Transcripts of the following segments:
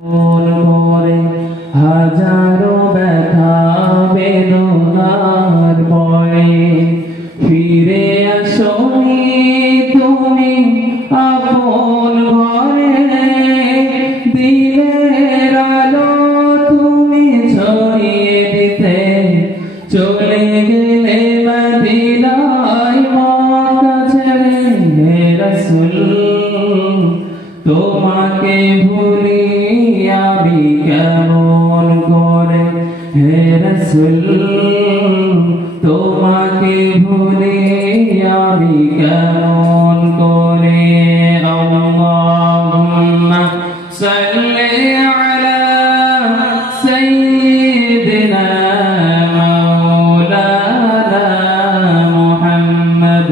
করে হাজারো ব্যথা বেদনার পরে ফিরে আসনি তুমি আপন ঘরে, দিনের আলো তুমি ছড়িয়ে দিতে চলে গেলে মদিনায় মক্কা ছেড়ে। হে রাসূল তোমাকে ভুলি আমি কেমন করে, হে রাসূল তোমাকে ভুলি আমি কেমন করে। আল্লাহুম্মা সাল্লি আলা সাইয়্যিদিনা মাওলানা মুহাম্মদ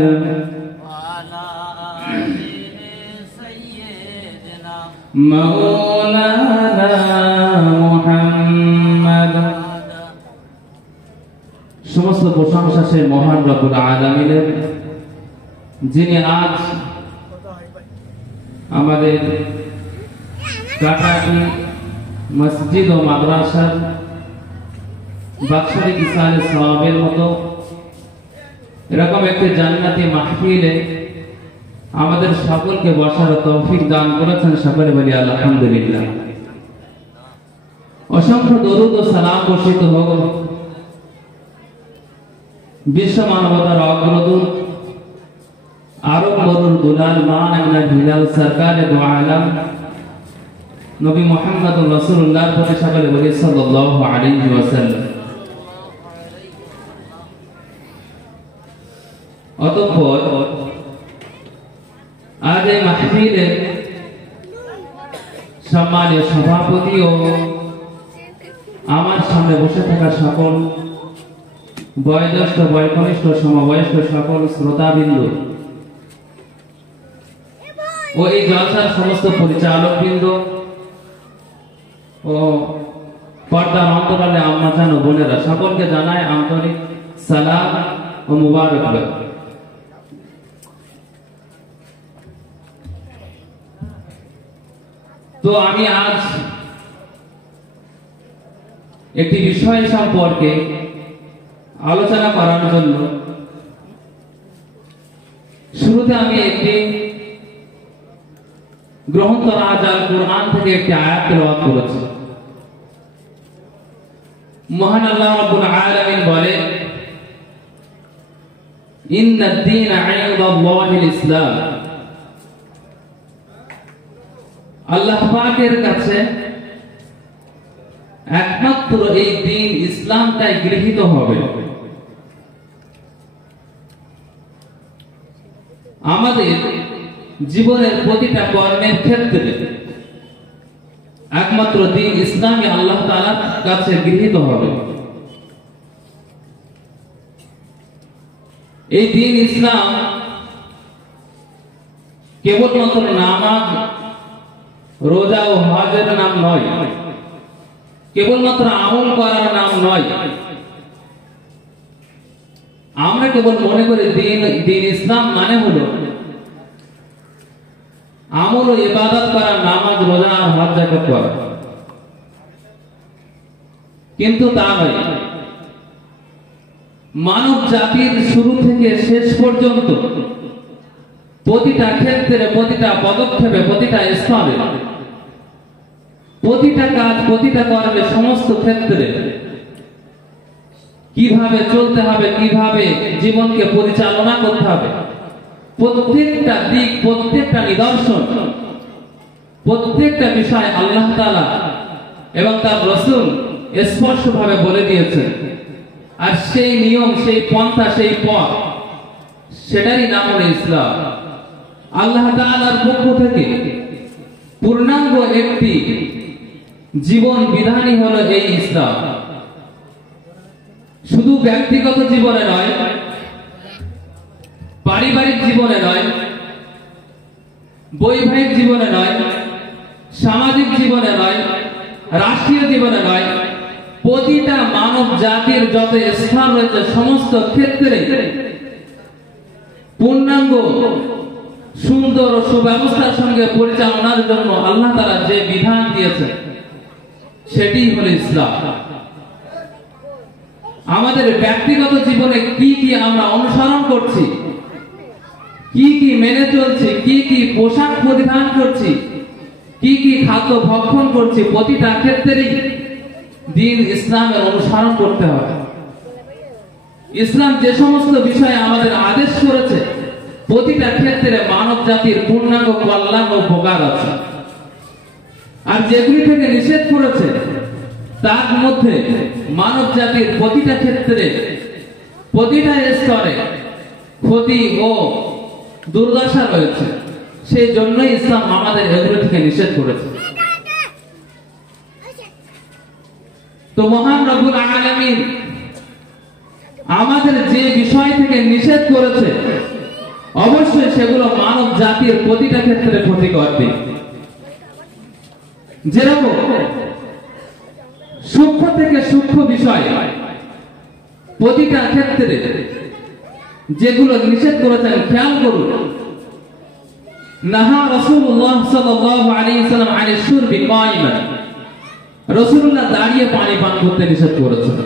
মাওলানা মুহাম্মদ। সমস্ত প্রশংসা সেই মহান রব্বুল আলামিনের, যিনি আজ আমাদের কাটাটি মসজিদ ও মাদ্রাসার বাৎসরিক ইসালে সওয়াবের মতো এরকম একটি জান্নাতি মাহফিলে আমাদের সকলকে বসার তৌফিক দান করেছেন। সকলে বলি আলহামদুলিল্লাহ। অসংখ্য দরুদ ও সালাম বর্ষিত হোক বিশ্ব মানবতার অগ্রদূত আরব মরুর দুলাল মান আমরা ভিলাল সরকারে দো আলম নবী মুহাম্মদুর রাসূলুল্লাহর প্রতি সকলে বলি সাল্লাল্লাহু আলাইহি ওয়াসাল্লাম। অতঃপর আজ এই মাহফিলে সম্মানীয় সভাপতি ও আমার সামনে বসে থাকা সকল বয়োজ্যেষ্ঠ বয়কনিষ্ঠ সমবয়স্ক সকল শ্রোতাবৃন্দ ও এই জলসার সমস্ত পরিচালকবৃন্দ ও পর্দার অন্তরালে আম্মা জান ও বোনেরা, সকলকে জানায় আন্তরিক সালাম ও মুবারকবাদ। তো আমি আজ একটি বিষয় সম্পর্কে আলোচনা করার জন্য শুরুতে আমি একটি গ্রন্থ আল কুরআন থেকে একটি আয়াত তেলাওয়াত করেছি। মহান আল্লাহ রাব্বুল আলামিন বলেন, ইন্নাদ দীনা ইনদাল্লাহিল ইসলাম। আল্লাহ পাকের কাছে একমাত্র এই দিন ইসলামটাই গৃহীত হবে। আমাদের জীবনের প্রতিটা কর্মের ক্ষেত্রে একমাত্র দিন ইসলামই আল্লাহ তাআলার কাছে গৃহীত হবে। এই দিন ইসলাম কেবলমাত্র নামাজ রোজা ও হজের নাম নয়, কেবলমাত্র আমল করার নাম নয়। আমরা কেবল মনে করি দিন ইসলাম মানে হলো আমল ও ইবাদত করা, নামাজ রোজা আর হজ যাকাত করা, কিন্তু তা নয়। মানব জাতির শুরু থেকে শেষ পর্যন্ত প্রতিটা ক্ষেত্রে, প্রতিটা পদক্ষেপে, প্রতিটা স্তরে, প্রতিটা কাজ, প্রতিটা কর্মে, সমস্ত ক্ষেত্রে কিভাবে চলতে হবে, কিভাবে জীবনকে পরিচালনা করতে হবে, প্রত্যেকটা দিক, প্রত্যেকটা নিদর্শন, প্রত্যেকটা বিষয় আল্লাহ তাআলা এবং তার রাসূল স্পষ্টভাবে বলে দিয়েছেন। আর সেই নিয়ম, সেই পন্থা, সেই পথ, সেটারই নাম হলো ইসলাম। আল্লাহ তাআলার পক্ষ থেকে পূর্ণাঙ্গ একটি জীবন বিধানই হলো এই ইসলাম। শুধু ব্যক্তিগত জীবনে নয়, পারিবারিক জীবনে নয়, বৈবাহিক জীবনে নয়, সামাজিক জীবনে নয়, রাষ্ট্রীয় জীবনে নয়, প্রতিটা মানব জাতির যত স্থান রয়েছে সমস্ত ক্ষেত্রে পূর্ণাঙ্গ সুন্দর ও সুব্যবস্থার সঙ্গে পরিচালনার জন্য আল্লাহ তাআলা যে বিধান দিয়েছেন সেটি হলো ইসলাম। আমাদের ব্যক্তিগত জীবনে কি কি আমরা অনুসরণ করছি, কি কি মেনে চলছি, কি কি পোশাক পরিধান করছি, কি কি খাদ্য ভক্ষণ করছি, প্রতিটা ক্ষেত্রেই দিন ইসলামের অনুসরণ করতে হবে। ইসলাম যে সমস্ত বিষয়ে আমাদের আদেশ করেছে, প্রতিটা ক্ষেত্রে মানব জাতির পূর্ণাঙ্গ কল্যাণ ও উপকার আছে। আর যেগুলি থেকে নিষেধ করেছে তার মধ্যে মানব জাতির প্রতিটা ক্ষেত্রে, প্রতিটা স্তরে ক্ষতি ও দুর্দশা রয়েছে। সেই জন্যই ইসলাম আমাদের এগুলো থেকে নিষেধ করেছে। তো মহান রব্বুল আলামিন আমাদের যে বিষয় থেকে নিষেধ করেছে, অবশ্যই সেগুলো মানব জাতির প্রতিটা ক্ষেত্রে ক্ষতিকর দিক। যেরকম সূক্ষ্ম থেকে সূক্ষ্ম বিষয় প্রতিটা ক্ষেত্রে যেগুলো নিষেধ করেছেন, খেয়াল করুন। নাহা রাসূলুল্লাহ সাল্লাল্লাহু আলাইহি ওয়াসাল্লাম আনিশ শুরবি কায়িমান, রাসূলুল্লাহ দাঁড়িয়ে পানি পান করতে নিষেধ করেছেন।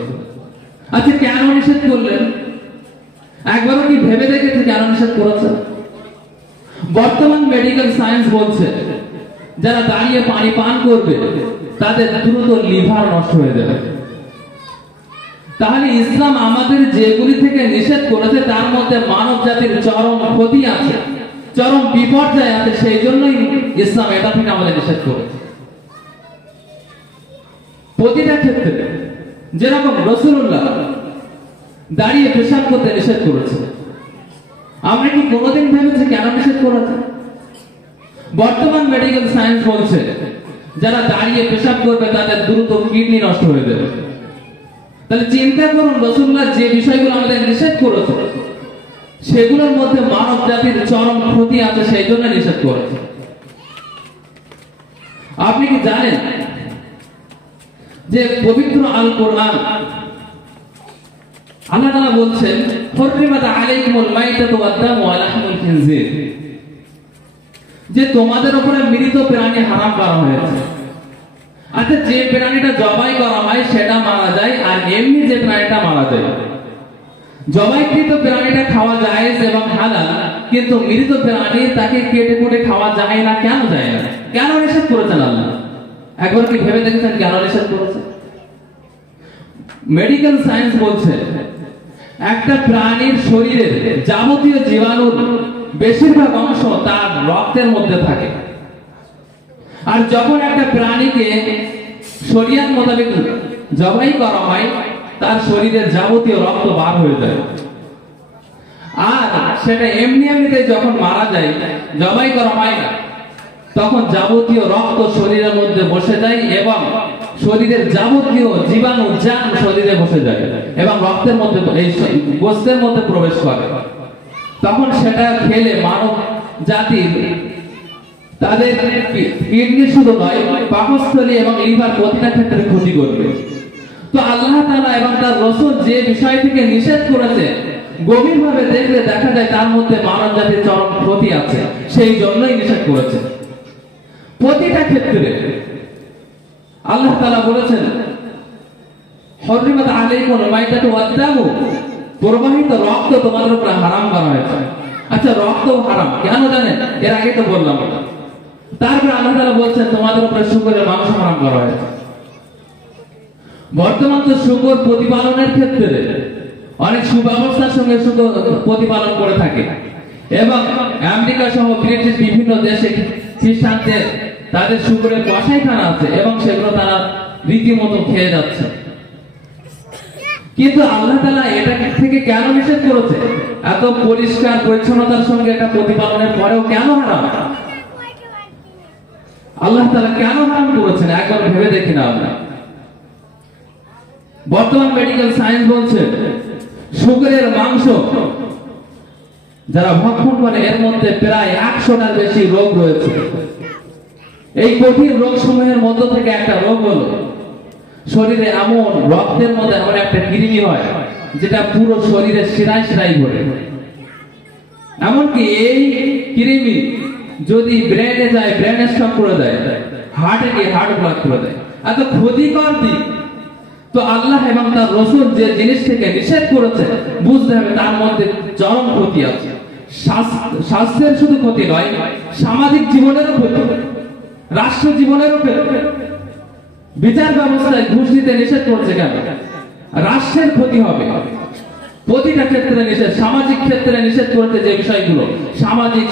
আচ্ছা, কেন নিষেধ করলেন? একবারও কি ভেবে দেখেছে কেন নিষেধ করেছেন? বর্তমান মেডিকেল সায়েন্স বলছে যারা দাঁড়িয়ে পানি পান করবে তাদের দ্রুত লিভার নষ্ট হয়ে যাবে। তাহলে ইসলাম আমাদের যেগুলি থেকে নিষেধ করেছে তার মধ্যে মানব জাতির চরম ক্ষতি আছে, চরম বিপর্যয় আছে। সেই জন্যই ইসলাম এটা থেকে আমাদের নিষেধ করেছে প্রতিটা ক্ষেত্রে। যেরকম রাসূলুল্লাহ দাঁড়িয়ে পেশাব করতে নিষেধ করেছে, আমরা কি কোনোদিন ভেবেছি কেন নিষেধ করেছে? বর্তমান মেডিকেল সায়েন্স বলছে যারা দাঁড়িয়ে পেশাব করবে তাদের দ্রুত কিডনি নষ্ট হয়ে যাবে। তাহলে চিন্তা করুন, রাসূলুল্লাহ যে বিষয়গুলো আমাদের নিষেধ করেছে সেগুলোর মধ্যে মানব জাতির চরম ক্ষতি আছে, সেই জন্য নিষেধ করেছে। আপনি কি জানেন যে পবিত্র আল কোরআন আল্লাহ তাআলা বলছেন, হুররিমাত আলাইকুমুল মাইতাতু ওয়াদ-দামু ওয়া লাহমুল খিনজির, যে তোমাদের উপরে মৃত প্রাণী হারাম করা হয়েছে। আচ্ছা, যে প্রাণীটা জবাই করা হয় সেটা মারা যায়, আর এমনি যে প্রাণীটা মারা যায়, জবাইকৃত প্রাণীটা খাওয়া যায় এবং হালাল, কিন্তু মৃত প্রাণী তাকে কেটে কুটে খাওয়া যায় না। কেন যায় না? কেন নিষেধ করেছেন আল্লাহ? একবার কি ভেবে দেখেছেন কেন নিষেধ করেছেন? মেডিকেল সায়েন্স বলছে একটা প্রাণীর শরীরের যাবতীয় জীবাণুর বেশিরভাগ অংশ তার রক্তের মধ্যে থাকে। আর যখন একটা প্রাণীকে শরীয়ত মোতাবেক জবাই করা হয় তার শরীরের যাবতীয় রক্ত বার হয়ে যায়। আর সেটা এমনি এমনিতে যখন মারা যায়, জবাই করা হয় না, তখন যাবতীয় রক্ত শরীরের মধ্যে বসে যায় এবং শরীরের যাবতীয় জীবাণু জান শরীরে বসে যায় এবং রক্তের মধ্যে, এই গোস্তের মধ্যে প্রবেশ করে। তখন সেটা খেলে মানব জাতির তাদের কিডনি শুধু নয়, পাকস্থলী এবং লিভার প্রতিটা ক্ষেত্রে ক্ষতি করবে। তো আল্লাহ তাআলা এবং তার রাসূল যে বিষয় থেকে নিষেধ করেছে, গভীরভাবে দেখলে দেখা যায় তার মধ্যে মানব জাতির চরম ক্ষতি আছে, সেই জন্যই নিষেধ করেছে। প্রতিটা ক্ষেত্রে আল্লাহ তাআলা বলেছেন, হুররিমাত আলাইকুমুল মাইতাতু ওয়াদ-দামু, প্রবাহিত রক্ত তোমাদের উপর হারাম করা হয়েছে। আচ্ছা, রক্ত হারাম কেন জানেন? এর আগে তো বললাম। তারপর আল্লাহ তাআলা বলছেন তোমাদের উপর শুকরের মাংস হারাম করা হয়েছে। বর্তমান তো শুকর প্রতিপালনের ক্ষেত্রে অনেক সুব্যবস্থার সঙ্গে শুকর প্রতিপালন করে থাকে এবং আমেরিকা সহ ব্রিটিশ বিভিন্ন দেশে খ্রিস্টানদের তাদের শুকরের কসাইখানা আছে এবং সেগুলো তারা রীতিমতো খেয়ে যাচ্ছে। কিন্তু আল্লাহ তাআলা এটা থেকে কেন নিষেধ করেছে? এত পরিষ্কার পরিচ্ছন্নতার সঙ্গে এটা প্রতিপালনের পরেও কেন হারাম? আল্লাহ তাআলা কেন হারাম করেছেন একবার ভেবে দেখি না আমরা। বর্তমান মেডিকেল সায়েন্স বলছে শুকরের মাংস যারা ভক্ষণ করে এর মধ্যে প্রায় 100টার বেশি রোগ রয়েছে। এই কঠিন রোগ সমূহের মধ্য থেকে একটা রোগ হলো শরীরে এমন রক্তের মধ্যে এমন একটা কৃমি হয় যেটা পুরো শরীরে শিরায় শিরায় ঘোরে। এমনকি এই কৃমি যদি ব্রেনে যায়, ব্রেন স্ট্রোক করে দেয়, হার্টে গিয়ে হার্ট ব্লক করে দেয়। এত ক্ষতিকর দিক, তো আল্লাহ এবং তার রাসূল যে জিনিস থেকে নিষেধ করেছে বুঝতে হবে তার মধ্যে চরম ক্ষতি আছে। স্বাস্থ্যের শুধু ক্ষতি নয়, সামাজিক জীবনেরও ক্ষতি, রাষ্ট্র জীবনেরও ক্ষতি। বিচার ব্যবস্থায় ঘুষ দিতে নিষেধ করছে কেন? রাষ্ট্রের ক্ষতি হবে, প্রতিটা ক্ষেত্রে নিষেধ। সামাজিক ক্ষেত্রে নিষেধ করতে যে বিষয়গুলো সামাজিক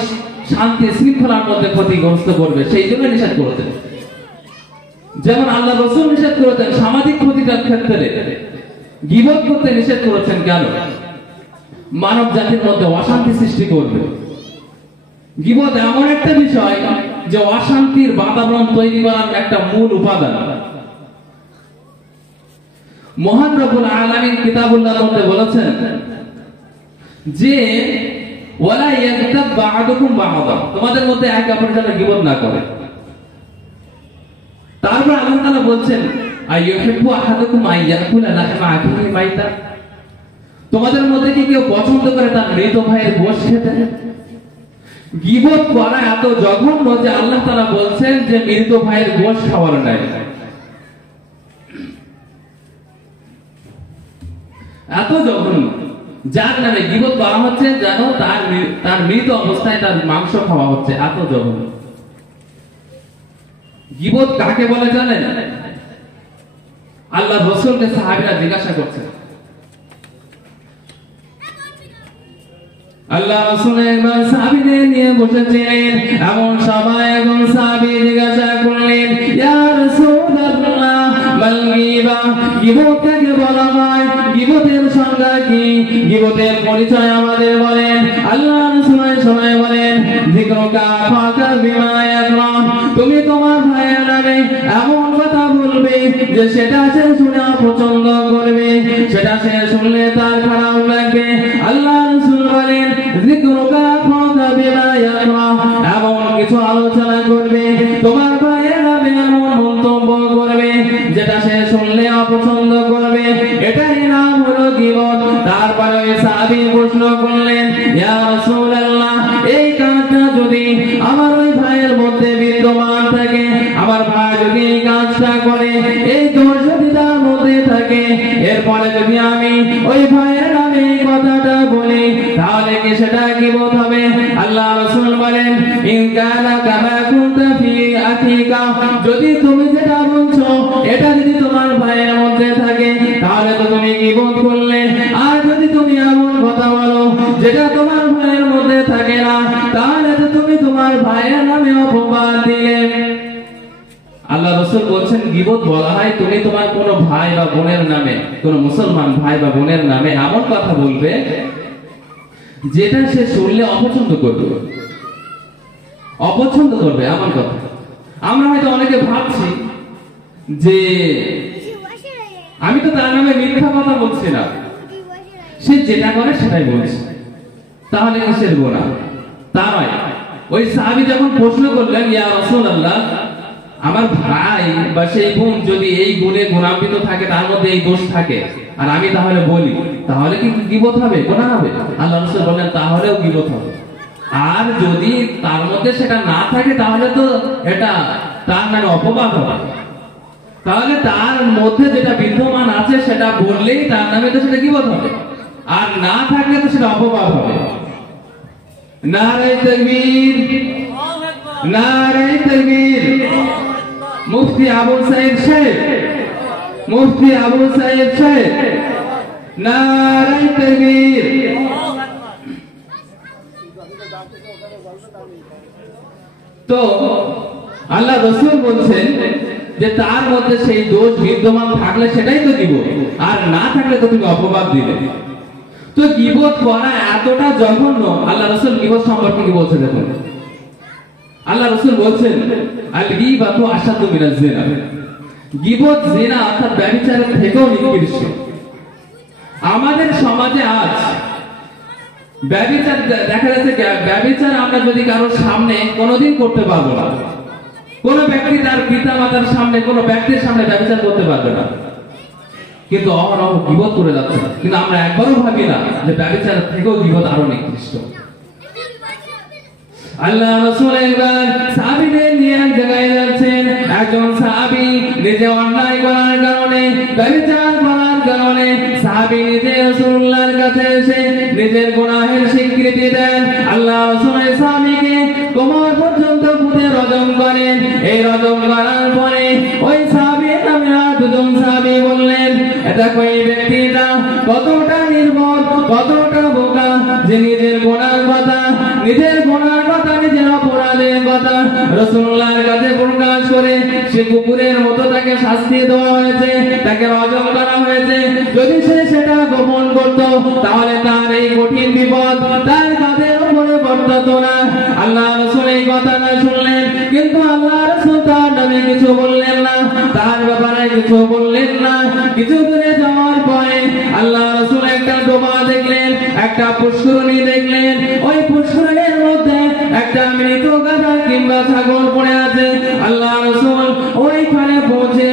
শান্তি শৃঙ্খলার মধ্যে ক্ষতিগ্রস্ত করবে সেই জন্য নিষেধ করতে। যেমন আল্লাহ রাসূল নিষেধ করেছেন সামাজিক ক্ষতিটার ক্ষেত্রে গীবত করতে নিষেধ করেছেন কেন? মানব জাতির মধ্যে অশান্তি সৃষ্টি করবে। গীবত এমন একটা বিষয় যে অশান্তির বাতাবরণ তৈরি করার একটা মূল উপাদান। মহান রব্বুল আলামিন কিতাবুল্লাহর মধ্যে বলেছেন যে ওয়ালা ইয়াগতাব বা'দুকুম বা'দা, তোমাদের মধ্যে একে অপরের সাথে গীবত না করে। তারপর আল্লাহ তাআলা বলছেন আইয়ুহিব্বু আহাদুকুম আইয়াকুলা লাহমা আখিহি মাইতা, তোমাদের মধ্যে কি কেউ পছন্দ করে তার মৃত ভাইয়ের গোশত খেতে? গীবত করা এত জঘন্য যে আল্লাহ তাআলা বলছেন যে মৃত ভাইয়ের গোশত খাওয়ার নাই। এত জঘন্য, যার নামে গীবত করা হচ্ছে যেন তার মৃত অবস্থায় তার মাংস খাওয়া হচ্ছে, এত জঘন্য। গীবত কাকে বলে জানেন? আল্লাহর রাসূলকে সাহাবীরা জিজ্ঞাসা করছে। আল্লাহ রাসূল একবার সাহাবীদের নিয়ে বসেছিলেন, এমন সময় একজন সাহাবী জিজ্ঞাসা করলেন, ইয়া রাসূলুল্লাহ মাল গীবা, গীবত কাকে বলা হয়? গীবতের সংজ্ঞা কি? গীবতের পরিচয় আমাদের বলেন। আল্লাহ রাসূল সময় বলেন, যিকরুকা ফাকা বিমা ইয়াকরাম, তুমি তোমার ভাইয়ের নামে এমন কথা বলবে যে সেটা সে শুনে অপছন্দ করবে, সেটা সে শুনলে তার খারাপ লাগবে। আল্লাহ রাসূল বলেন, যিকরুকা ফাকা বিমা ইয়াকরাম, এমন কিছু আলোচনা করবে, তোমার ভাইয়ের নামে এমন মন্তব্য করবে যেটা সে শুনলে অপছন্দ করবে, এটাই নাম হলো গীবত। তারপরে ওই সাহাবী প্রশ্ন করলেন, ইয়া রাসূলুল্লাহ, এই কাজটা যদি আমার ওই ভাইয়ের মধ্যে বিদ্যমান থাকে, আমার ভাই যদি এই কাজটা করে, এই দোষ যদি তার মধ্যে থাকে, এরপরে যদি আমি ওই ভাইয়ের নামে এই কথাটা বলি, তাহলে কি সেটা গীবত হবে? আল্লাহ রাসূল বলেন, ইন কানা কামা কুনতা ফি আখিকা, যদি তুমি যেটা বলছো এটা যদি তোমার ভাইয়ের মধ্যে থাকে তাহলে তো তুমি গীবত করলে। আর যদি তুমি এমন কথা বলো যেটা তোমার ভাইয়ের মধ্যে থাকে না, তাহলে তো তুমি তোমার ভাইয়ের নামে অপবাদ দিলে। আল্লাহ রাসূল বলছেন গীবত বলা হয় তুমি তোমার কোনো ভাই বা বোনের নামে, কোনো মুসলমান ভাই বা বোনের নামে এমন কথা বলবে যেটা সে শুনলে অপছন্দ করবে, অপছন্দ করবে এমন কথা। আমরা হয়তো অনেকে ভাবছি যে আমি তো তার নামে মিথ্যা কথা বলছি না, সে যেটা করে সেটাই বলছে, তাহলে কিসের গুনাহ? তা নয়। ওই সাহাবী যখন প্রশ্ন করলেন, ইয়া রাসূলুল্লাহ, আমার ভাই বা সেই বোন যদি এই গুণে গুণান্বিত থাকে, তার মধ্যে এই দোষ থাকে, আর আমি তাহলে বলি, তাহলে কি গীবত হবে, গুনাহ হবে? আল্লাহ রাসূল বললেন তাহলেও গীবত হবে। আর যদি তার মধ্যে সেটা না থাকে তাহলে তো এটা তার নামে অপবাদ হবে। তাহলে তার মধ্যে যেটা বিদ্যমান আছে সেটা বললেই তার নামে তো সেটা গীবত হবে, আর না থাকলে তো সেটা অপবাদ হবে। নারে তাকবীর, নারে তাকবীর। মুফতি আবু সাঈদ সাহেব, মুফতি আবু সাঈদ সাহেব, নারে তাকবীর। তো আল্লাহ রাসূল বলছেন যে তার মধ্যে সেই দোষ বিদ্যমান থাকলে সেটাই তো গীবত, আর না থাকলে তো তুমি অপবাদ দিলে। তো গীবত করা এতটা জঘন্য। আল্লাহ রাসূল গীবত সম্পর্কে কি বলছেন দেখুন। আল্লাহ রাসূল বলছেন আল গীবাতু আশাদ্দু মিনাজ জিনা, গীবত জিনা অর্থাৎ ব্যভিচারের থেকেও নিকৃষ্ট। আমাদের সমাজে আজ ব্যভিচার দেখা যাচ্ছে, ব্যভিচার আমরা যদি কারোর সামনে কোনোদিন করতে পারবো না, কোন ব্যক্তি তার পিতা মাতার সামনে, কোন ব্যক্তির সামনে ব্যভিচার করতে পারবে না, কিন্তু অহরহ গীবত করে যাচ্ছে। কিন্তু আমরা একবারও ভাবি না যে ব্যভিচারের থেকেও গীবত আরো নিকৃষ্ট। আল্লাহ রাসূল একবার সাহাবীদের নিয়ে এক জায়গায় যাচ্ছেন, একজন সাহাবী নিজে অন্যায় করার কারণে, ব্যভিচার করার কারণে সাহাবী নিজে রাসূলুল্লাহর কাছে এসে নিজের গুনাহের স্বীকৃতি দেন। আল্লাহ রাসূল সাহাবীকে কোমর পর্যন্ত পুঁতে রজম করেন। এই রজম করার পরে ওই সাহাবীর নামে দুজন সাহাবী বললেন, এটা কই ব্যক্তিটা কতটা নির্বোধ, কতটা বোকা, যে নিজের গুনার কথা, নিজের অপরাধের কথা রাসূলুল্লাহর কাছে প্রকাশ করে সে কুকুরের মতো তাকে শাস্তি দেওয়া হয়েছে, তাকে রজম করা হয়েছে। যদি সে সেটা গোপন করত তাহলে তার এই কঠিন বিপদ তার কাঁধের উপরে বর্তাতো না। আল্লাহ রাসূল এই কথা না শুনলেন, কিন্তু আল্লাহ রাসূল তার নামে কিছু বললেন না, তার ব্যাপারে কিছু বললেন না। কিছু দূরে যাওয়ার পরে আল্লাহ রাসূল একটা ডোবা দেখলেন, একটা পুষ্করণী দেখলেন। ওই পুষ্করণীর মধ্যে একটা মৃত গাধা কিংবা ছাগল পড়ে আছে। আল্লাহ রাসূল ওইখানে পৌঁছে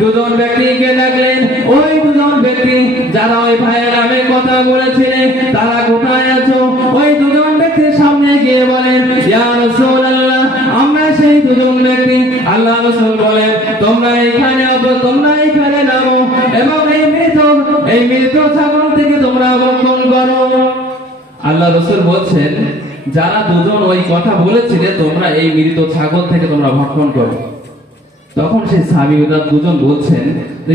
দুজন ব্যক্তিকে ডাকলেন। ওই দুজন ব্যক্তি যারা ওই ভাইয়ের নামে কথা বলেছিলেন, তারা কোথায় আছো? ওই দুজন ব্যক্তির সামনে গিয়ে বলেন, ইয়া রাসূলুল্লাহ, আমরা সেই দুজন ব্যক্তি। আল্লাহ রাসূল বলেন, তোমরা এখানে নামো এবং এই মৃত ছাগল থেকে তোমরা ভক্ষণ করো। আল্লাহ রাসূল বলছেন, যারা দুজন ওই কথা বলেছিলেন, তোমরা এই মৃত ছাগল থেকে তোমরা ভক্ষণ করো। তখন সেই সাহাবীরা দুজন বলছেন,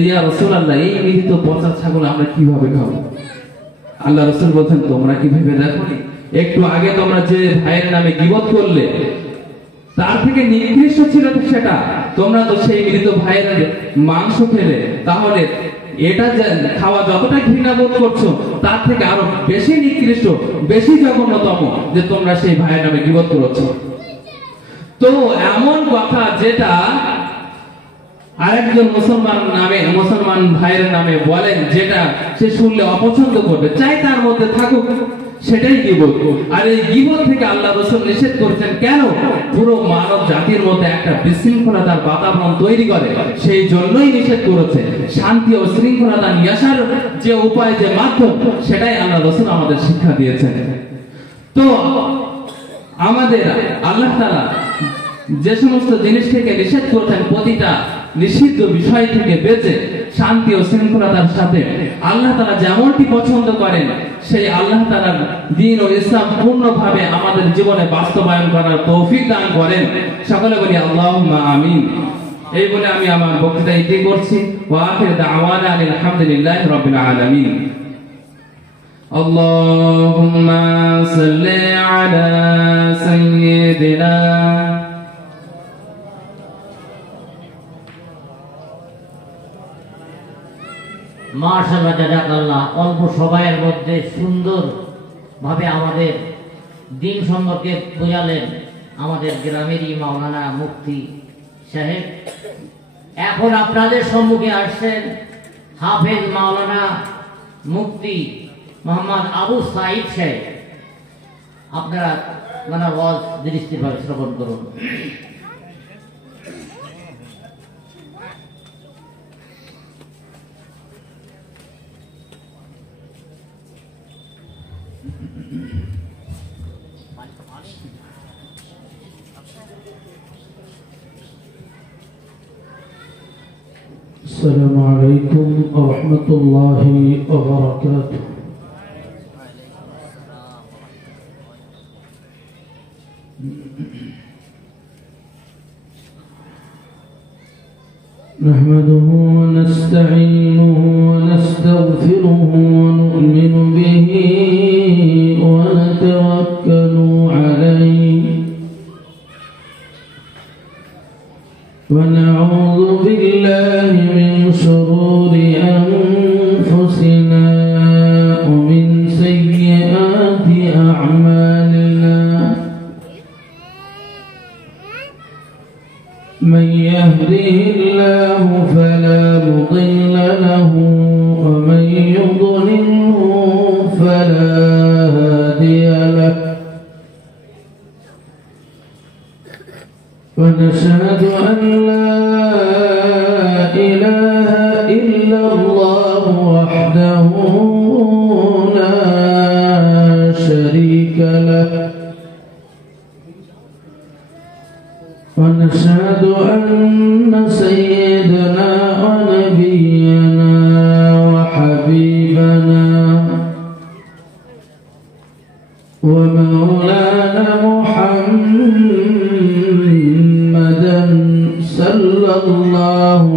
ইয়া রাসূলুল্লাহ, এই মৃত পচা ছাগল আমরা কিভাবে খাবো? আল্লাহ রাসূল বলছেন, তোমরা কি ভেবে দেখোনি একটু আগে তোমরা যে ভাইয়ের নামে গীবত করলে তার থেকে নিকৃষ্ট ছিল সেটা? তোমরা তো সেই মৃত ভাইয়ের মাংস খেলে, তাহলে এটা খাওয়া যতটা ঘৃণা বোধ করছো তার থেকে আরো বেশি নিকৃষ্ট, বেশি জঘন্যতম যে তোমরা সেই ভাইয়ের নামে গীবত করেছো। তো এমন কথা যেটা আরেকজন মুসলমান ভাইয়ের নামে বলেন, যেটা সে শুনলে অপছন্দ করবে, চাই তার মধ্যে থাকুক, সেটাই গীবত। আর এই গীবত থেকে আল্লাহ রাসূল নিষেধ করেছেন। কেন? পুরো মানব জাতির মধ্যে একটা বিশৃঙ্খলতার বাতাবরণ তৈরি করে, সেই জন্যই নিষেধ করেছে। শান্তি ও শৃঙ্খলতা নিয়ে আসার যে উপায়, যে মাধ্যম, সেটাই আল্লাহ রাসূল আমাদের শিক্ষা দিয়েছেন। তো আমাদের আল্লাহ তাআলা যে সমস্ত জিনিস থেকে নিষেধ করেছেন, প্রতিটা নিষিদ্ধ বিষয় থেকে বেঁচে শান্তি ও শৃঙ্খলতার সাথে আল্লাহ তাআলা যেমনটি পছন্দ করেন, সেই আল্লাহ তাআলার দ্বীন ও ইসলাম পূর্ণভাবে আমাদের জীবনে বাস্তবায়ন করার তৌফিক দান করেন। সকলে বলি আল্লাহুম্মা আমিন। এই বলে আমি আমার বক্তৃতা এটি করছি। ওয়া আখিরু দাওয়ানা আলহামদুলিল্লাহি রাব্বিল আলামিন। আল্লাহুম্মা সাল্লি আলা সাইয়্যিদিনা মাশাআল্লাহ, জাযাকাল্লাহ। অল্প সময়ের মধ্যে সুন্দর ভাবে আমাদের দিন সম্পর্কে বোঝালেন আমাদের গ্রামেরই মাওলানা মুফতি সাহেব। এখন আপনাদের সম্মুখে আসছেন হাফেজ মাওলানা মুফতি মোহাম্মদ আবু সাঈদ সাহেব। আপনারা ওনার ওয়াজ দৃষ্টিভাবে শ্রবণ করুন। السلام عليكم ورحمة الله وبركاته. نحمده ونستعينه ونستغفره ونؤمن به ونتوكل عليه ونعوذ بالله من شرور أنفسنا ومن سيئات أعمالنا. من يهده الله فلا مضل له ومن يضلله فلا هادي له. ونشهد أن لا إله إلا الله وحده لا شريك له. ونشهد أن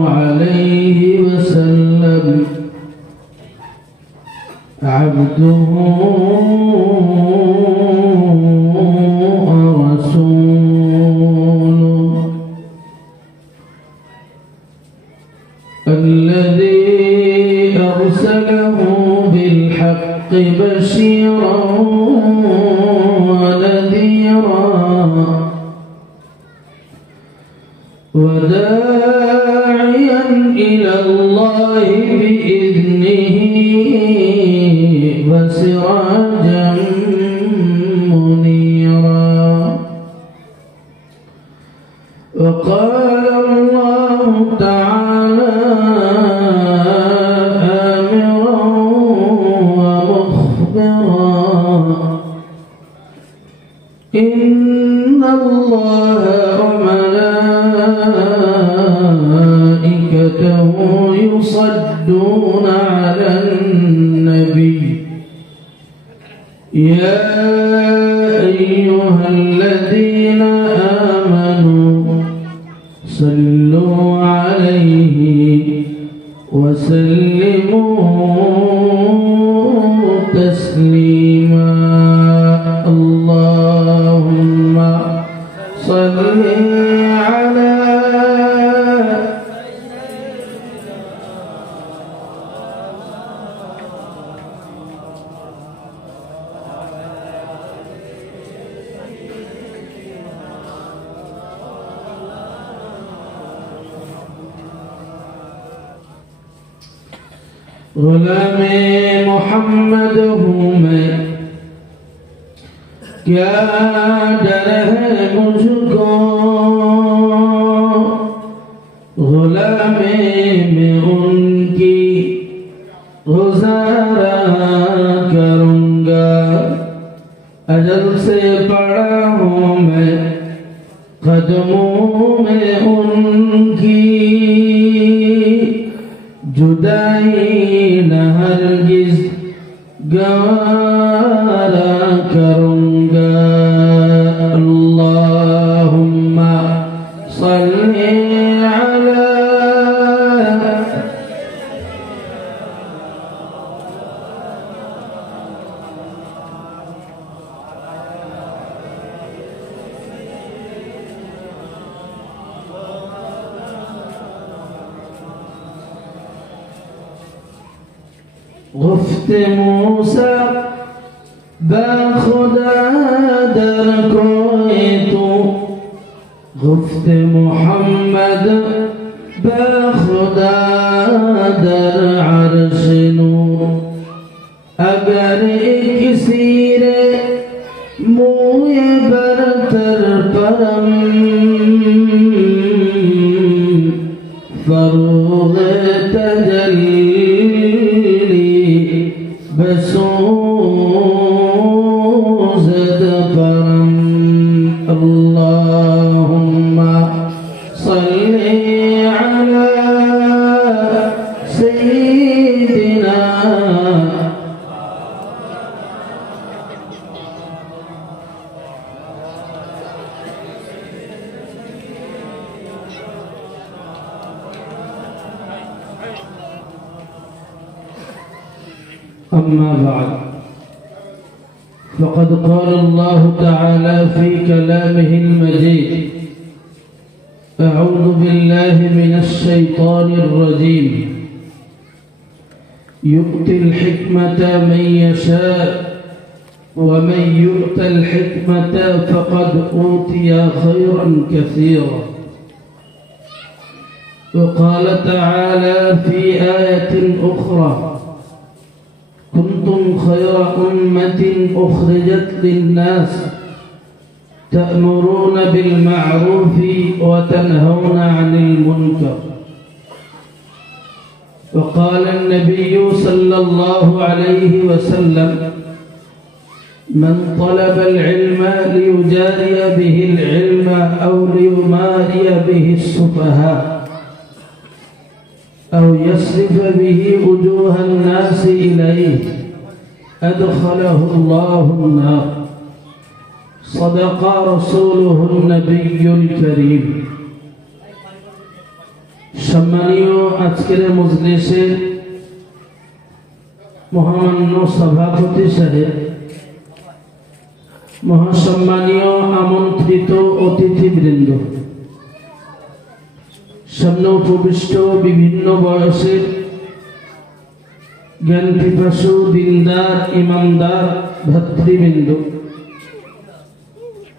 عليه وسلم عبده ورسوله الذي أرسله بالحق بشيرا ونذيرا وداعيا إلى الله بإذنه وسراجا منيرا وقال الله تعالى آمرا ومخبرا إن الله وملائكته يصلون على النبي يا أيها الذين آمنوا صلوا عليه وسلموا تسليما اللهم صل على غلام محمد ہوں میں کیا ڈر ہے مجھ کو غلام میں ان کی گزارا کروں گا اجل سے پڑا ہوں میں قدموں میں ان کی جدائی نہ ہرگز گوارا کروں گا اللہم صلی علی گفت موسیٰ با خدا در کوئی تو گفت محمد با خدا در عرش نور اگر ایک سیر موی برتر پرم فروغ تجلی بسوزد فرم اللهم صل على سيدنا أما بعد فقد قال الله تعالى في كلامه المجيد أعوذ بالله من الشيطان الرجيم يؤتي الحكمة من يشاء ومن يؤت الحكمة فقد أوتي خيرا كثيرا وقال تعالى في آية أخرى كنتم خير أمة أخرجت للناس تأمرون بالمعروف وتنهون عن المنكر وقال النبي صلى الله عليه وسلم من طلب العلم ليجاري به العلم أو ليماري به السفهاء أو يصرف به وجوه الناس إليه أدخله الله النار صدق رسوله النبي الكريم সম্মানীয় আজকের মজলিসের মহামান্য সভাপতি সাহেব, মহাসম্মানীয় আমন্ত্রিত অতিথিবৃন্দ, সামনে উপবিষ্ট বিভিন্ন বয়সের জ্ঞান পিপাসু দিনদার ইমানদার ভাতৃবৃন্দ,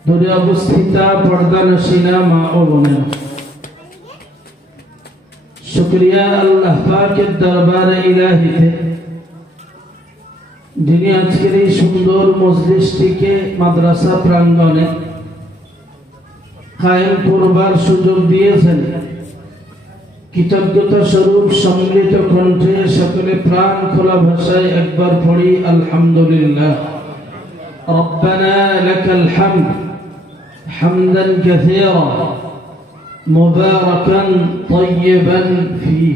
দূরে অবস্থিতা পর্দানসীনা মা ও বোনেরা, শুকরিয়া আল্লাহ পাকের দরবারে ইলাহিতে যিনি আজকের এই সুন্দর মজলিসটিকে মাদ্রাসা প্রাঙ্গণে কায়েম করবার সুযোগ দিয়েছেন। কৃতজ্ঞতা স্বরূপ সম্মিলিত কণ্ঠে সকলে প্রাণ খোলা ভাষায় একবার পড়ি আলহামদুলিল্লাহ। রব্বানা লাকাল হামদ হামদান কাসীরা মুবারাকান তাইয়িবান ফীহি।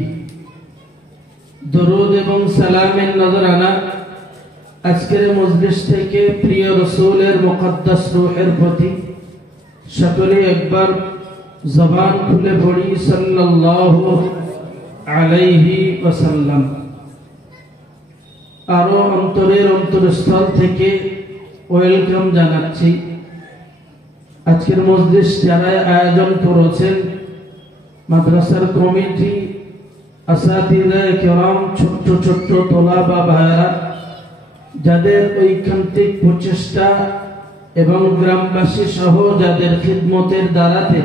দরুদ এবং সালামের নজরানা আজকের মজলিস থেকে প্রিয় রাসূলের মুকদ্দাস রূহের প্রতি সকলে একবার জবান খুলে পড়ি সাল্লাল্লাহু আলাইহি ওয়াসাল্লাম। আরো অন্তরের অন্তরস্থল থেকে ওয়েলকাম জানাচ্ছি আজকের মজলিস যারা আয়োজন করেছেন, মাদ্রাসার কমিটি, আসাতিদায়ে কিরাম, ছোট্ট ছোট্ট তোলাবা ভাইরা, যাদের ঐকান্তিক প্রচেষ্টা এবং গ্রামবাসী সহ যাদের খিদমতের দ্বারাতে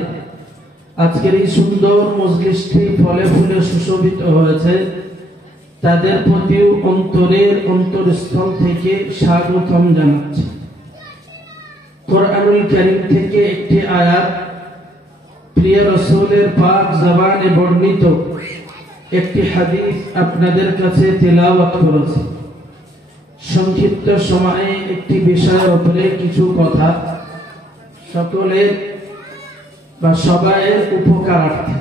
আজকের এই সুন্দর মজলিসটি ফলে ফুলে সুশোভিত হয়েছে, তাদের প্রতিও অন্তরের অন্তরস্থল থেকে স্বাগতম জানাচ্ছি। কোরআনুল কারীম থেকে একটি আয়াত প্রিয় রাসূলের পাক জবানে বর্ণিত একটি হাদিস আপনাদের কাছে তেলাওয়াত করেছি। সংক্ষিপ্ত সময়ে একটি বিষয়ের উপরে কিছু কথা সকলের বা সবাইয়ের উপকারার্থে।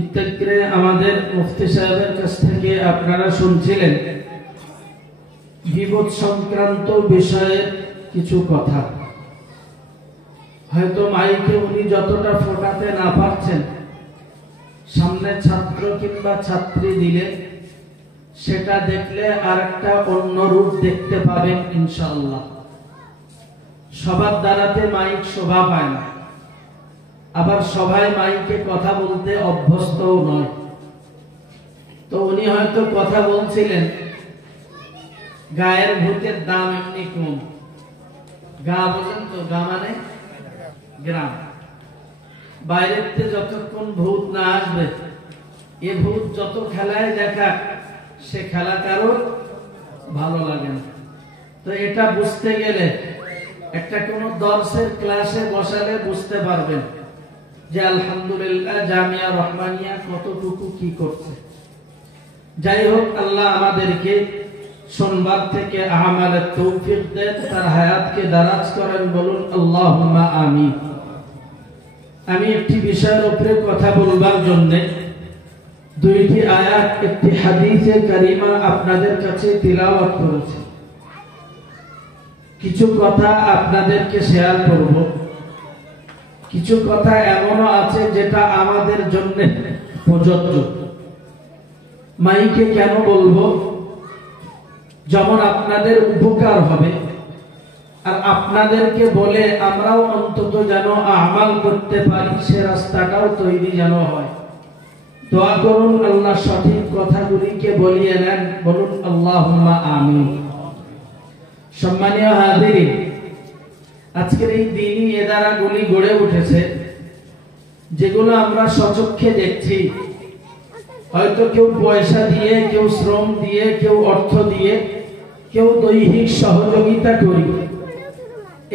ইত্যাদি আমাদের মুফতি সাহেবের কাছ থেকে আপনারা শুনছিলেন গীবত সংক্রান্ত বিষয়ে কিছু কথা। হয়তো মাইকে উনি যতটা ফোটাতে না পারছেন, সামনে ছাত্র কিংবা ছাত্রী দিলে সেটা দেখলে আরেকটা অন্য রূপ দেখতে পাবেন ইনশাআল্লাহ। সবার দ্বারাতে মাইক শোভা পায় না, আবার সবাই মাইকে কথা বলতে অভ্যস্তও নয়। তো উনি হয়তো কথা বলছিলেন গায়ের ভূতের দাম এমনি কম। গা বলেন তো, গা মানে গ্রাম। বাইরেতে যতক্ষণ ভূত না আসবে, এ ভূত যত খেলায় দেখা সে খেলা কারো ভালো লাগে না। তো এটা বুঝতে গেলে একটা কোন দর্শের ক্লাসে বসালে বুঝতে পারবেন যে আলহামদুলিল্লাহ জামিয়া রহমানিয়া কতটুকু কি করছে। যাই হোক, আল্লাহ আমাদেরকে সোমবার থেকে আমালের তৌফিক দেন, তার হায়াতকে দারাজ করেন, বলুন আল্লাহুম্মা আমিন। আমি একটি বিষয়ের উপরে কথা বলবার জন্য দুইটি আয়াত, একটি হাদিসে কারিমা আপনাদের কাছে তিলাওয়াত করেছি। কিছু কথা আপনাদেরকে শেয়ার করব। কিছু কথা এমনও আছে যেটা আমাদের জন্য প্রযোজ্য। মাইকে কেন বলবো? যেমন আপনাদের উপকার হবে, আর আপনাদেরকে বলে আমরাও অন্তত যেন আমাল করতে পারি, সে রাস্তাটাও তৈরি যেন হয়। দোয়া করুন আল্লাহ সঠিক কথাগুলিকে বলিয়ে নেন, বলুন আল্লাহুম্মা আমিন। সম্মানীয় হাজিরিন, আজকের এই দিনই এদারাগুলি গড়ে উঠেছে যেগুলো আমরা সচক্ষে দেখছি। হয়তো কেউ পয়সা দিয়ে, কেউ শ্রম দিয়ে, কেউ অর্থ দিয়ে, কেউ দৈহিক সহযোগিতা করি।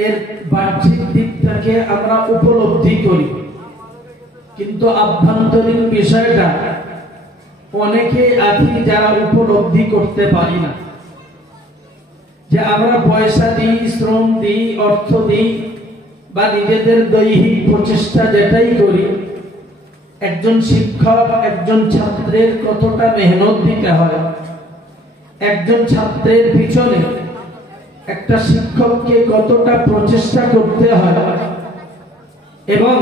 এর বাহ্যিক দিকটাকে আমরা উপলব্ধি করি, কিন্তু আভ্যন্তরীণ বিষয়টা অনেকে আছি যারা উপলব্ধি করতে পারি না। যে আমরা পয়সা দিই, শ্রম দিই, অর্থ দিই বা নিজেদের দৈহিক প্রচেষ্টা যেটাই করি, একজন শিক্ষক একজন ছাত্রের কতটা মেহনত দিতে হয়, একজন ছাত্রের পিছনে একটা শিক্ষককে কতটা প্রচেষ্টা করতে হয়, এবং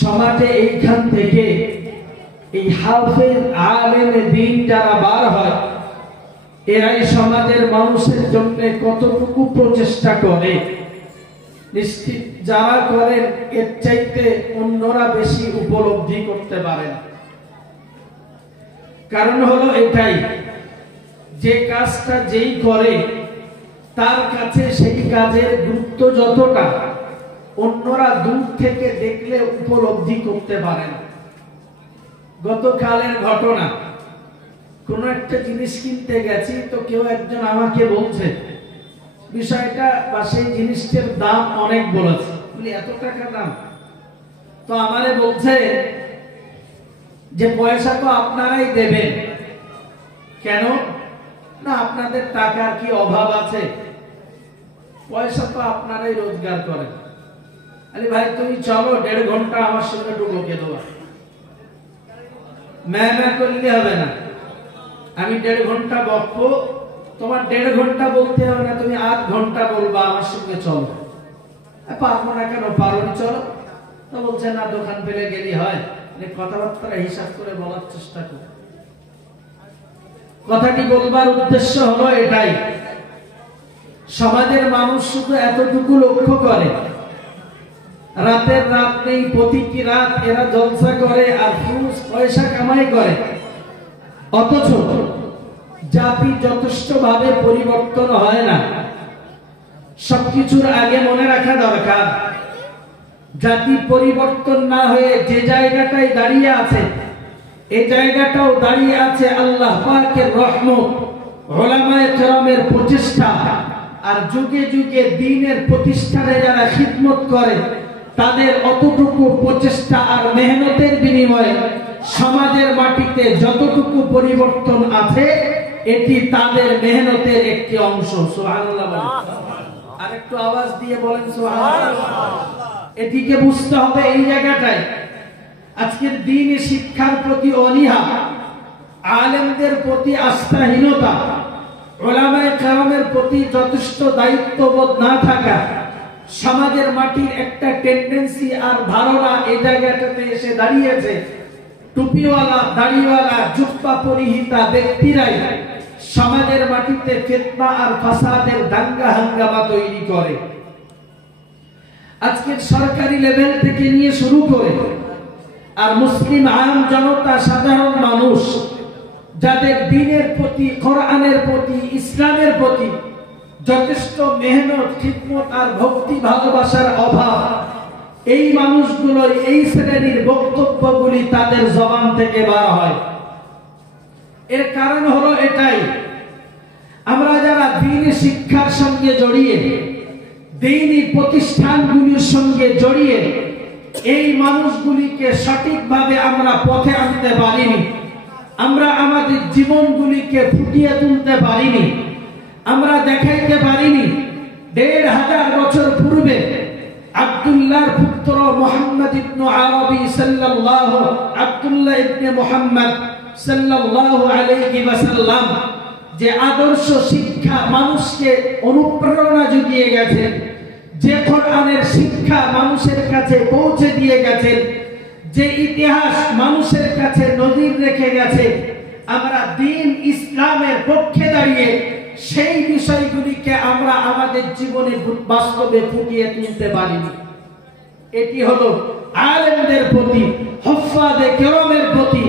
সমাজে এইখান থেকে এই হাফেজ আলেমে দ্বীন যারা বার হয়, এরাই সমাজের মানুষের জন্য কতটুকু প্রচেষ্টা করে, নিশ্চিত যারা করেন এর চাইতে অন্যরা বেশি উপলব্ধি করতে পারেন। কারণ হলো এটাই, যে কাজটা যেই করে তার কাছে সেই কাজের গুরুত্ব যতটা অন্যরা দূর থেকে দেখলে উপলব্ধি করতে পারেন। গতকালের ঘটনা, কোন একটা জিনিস কিনতে গেছি, তো কেউ একজন আমাকে বলছে বিষয়টা বা সেই জিনিসটার দাম অনেক বলেছে, বলি এত টাকা দাম? তো আমারে বলছে যে পয়সা তো আপনারাই দেবেন। কেন? না আপনাদের টাকার কি অভাব আছে? পয়সা তো আপনারাই রোজগার করেন। আরে ভাই তুমি চলো 1.5 ঘন্টা আমার সঙ্গে একটু বকে দেবো। ম্যামা করলে হবে না, আমি 1.5 ঘন্টা বকবো, তোমার 1.5 ঘন্টা বলতে হবে না, তুমি 8 ঘন্টা বলবা আমার সঙ্গে চলো। পারবো না কেন? পারো, চলো। তো বলছে না দোকান পেলে গেলি হয়, কথাবার্তা হিসাব করে বলার চেষ্টা করো। কথাটি বলবার উদ্দেশ্য হলো এটাই, সমাজের মানুষ শুধু এতটুকু লক্ষ্য করে, রাতের রাত নেই, প্রতিটি রাত এরা জলসা করে আর ফুস পয়সা কামাই করে, অথচ জাতি যথেষ্ট ভাবে পরিবর্তন হয় না। সবকিছুর আগে মনে রাখা দরকার, জাতি পরিবর্তন না হয়ে যে জায়গাটায় দাঁড়িয়ে আছে, এই জায়গাটাও দাঁড়িয়ে আছে আল্লাহ পাকের রহমত, উলামায়ে কেরামের প্রচেষ্টা, আর যুগে যুগে দ্বীনের প্রতিষ্ঠানে যারা খিদমত করে তাদের অতটুকু প্রচেষ্টা আর মেহনতের বিনিময়ে সমাজের মাটিতে যতটুকু পরিবর্তন আছে, এটি তাদের মেহনতের একটি অংশ। সুবহানাল্লাহ বলেন, আর একটু আওয়াজ দিয়ে বলেন সুবহানাল্লাহ। এটিকে বুঝতে হবে এই জায়গাটায়। আজকের দ্বীনি শিক্ষার প্রতি অনীহা, আলেমদের প্রতি আস্থাহীনতা, উলামায়ে কেরামের প্রতি যথেষ্ট দায়িত্ববোধ না থাকা, সমাজের মাটির একটা টেন্ডেন্সি আর ধারণা এই জায়গাটাতে এসে দাঁড়িয়েছে। টুপিওয়ালা, দাড়িওয়ালা, জুব্বা পরিহিতা ব্যক্তিরাই সমাজের মাটিতে ফিতনা আর ফাসাদের দাঙ্গা হাঙ্গামা তৈরি করে। আজকের সরকারি লেভেল থেকে নিয়ে শুরু করে আর মুসলিম আম জনতা, সাধারণ মানুষ যাদের দ্বীনের প্রতি, কোরআনের প্রতি, ইসলামের প্রতি যথেষ্ট মেহনত, খিদমত আর ভক্তি ভালোবাসার অভাব, এই মানুষগুলো, এই শ্রেণীর বক্তব্যগুলি তাদের জবান থেকে বার হয়। এর কারণ হলো এটাই, আমরা যারা দ্বীনি শিক্ষার সঙ্গে জড়িয়ে, দ্বীনি প্রতিষ্ঠানগুলির সঙ্গে জড়িয়ে এই মানুষগুলিকে সঠিকভাবে আমরা পথে আনতে পারিনি, আমরা আমাদের জীবনগুলিকে ফুটিয়ে তুলতে পারিনি, আমরা দেখাইতে পারিনি 1500 বছর পূর্বে আব্দুল্লাহর পুত্র মুহাম্মদ ইবনে আরবি সাল্লাল্লাহু, আব্দুল্লাহ ইবনে মুহাম্মদ সাল্লাল্লাহু আলাইহি ওয়াসাল্লাম যে আদর্শ শিক্ষা মানুষকে অনুপ্রেরণা জুগিয়ে গেছেন, যে কোরআনের শিক্ষা মানুষের কাছে পৌঁছে দিয়ে গেছেন, যে ইতিহাস মানুষের কাছে নজির রেখে গেছে, আমরা দ্বীন ইসলামের পক্ষে দাঁড়িয়ে সেই বিষয়গুলিকে আমরা আমাদের জীবনে বাস্তবে ফুটিয়ে তুলতে পারিনি। এটি হলো আলেমদের প্রতি, হুফাজে কেরামের প্রতি,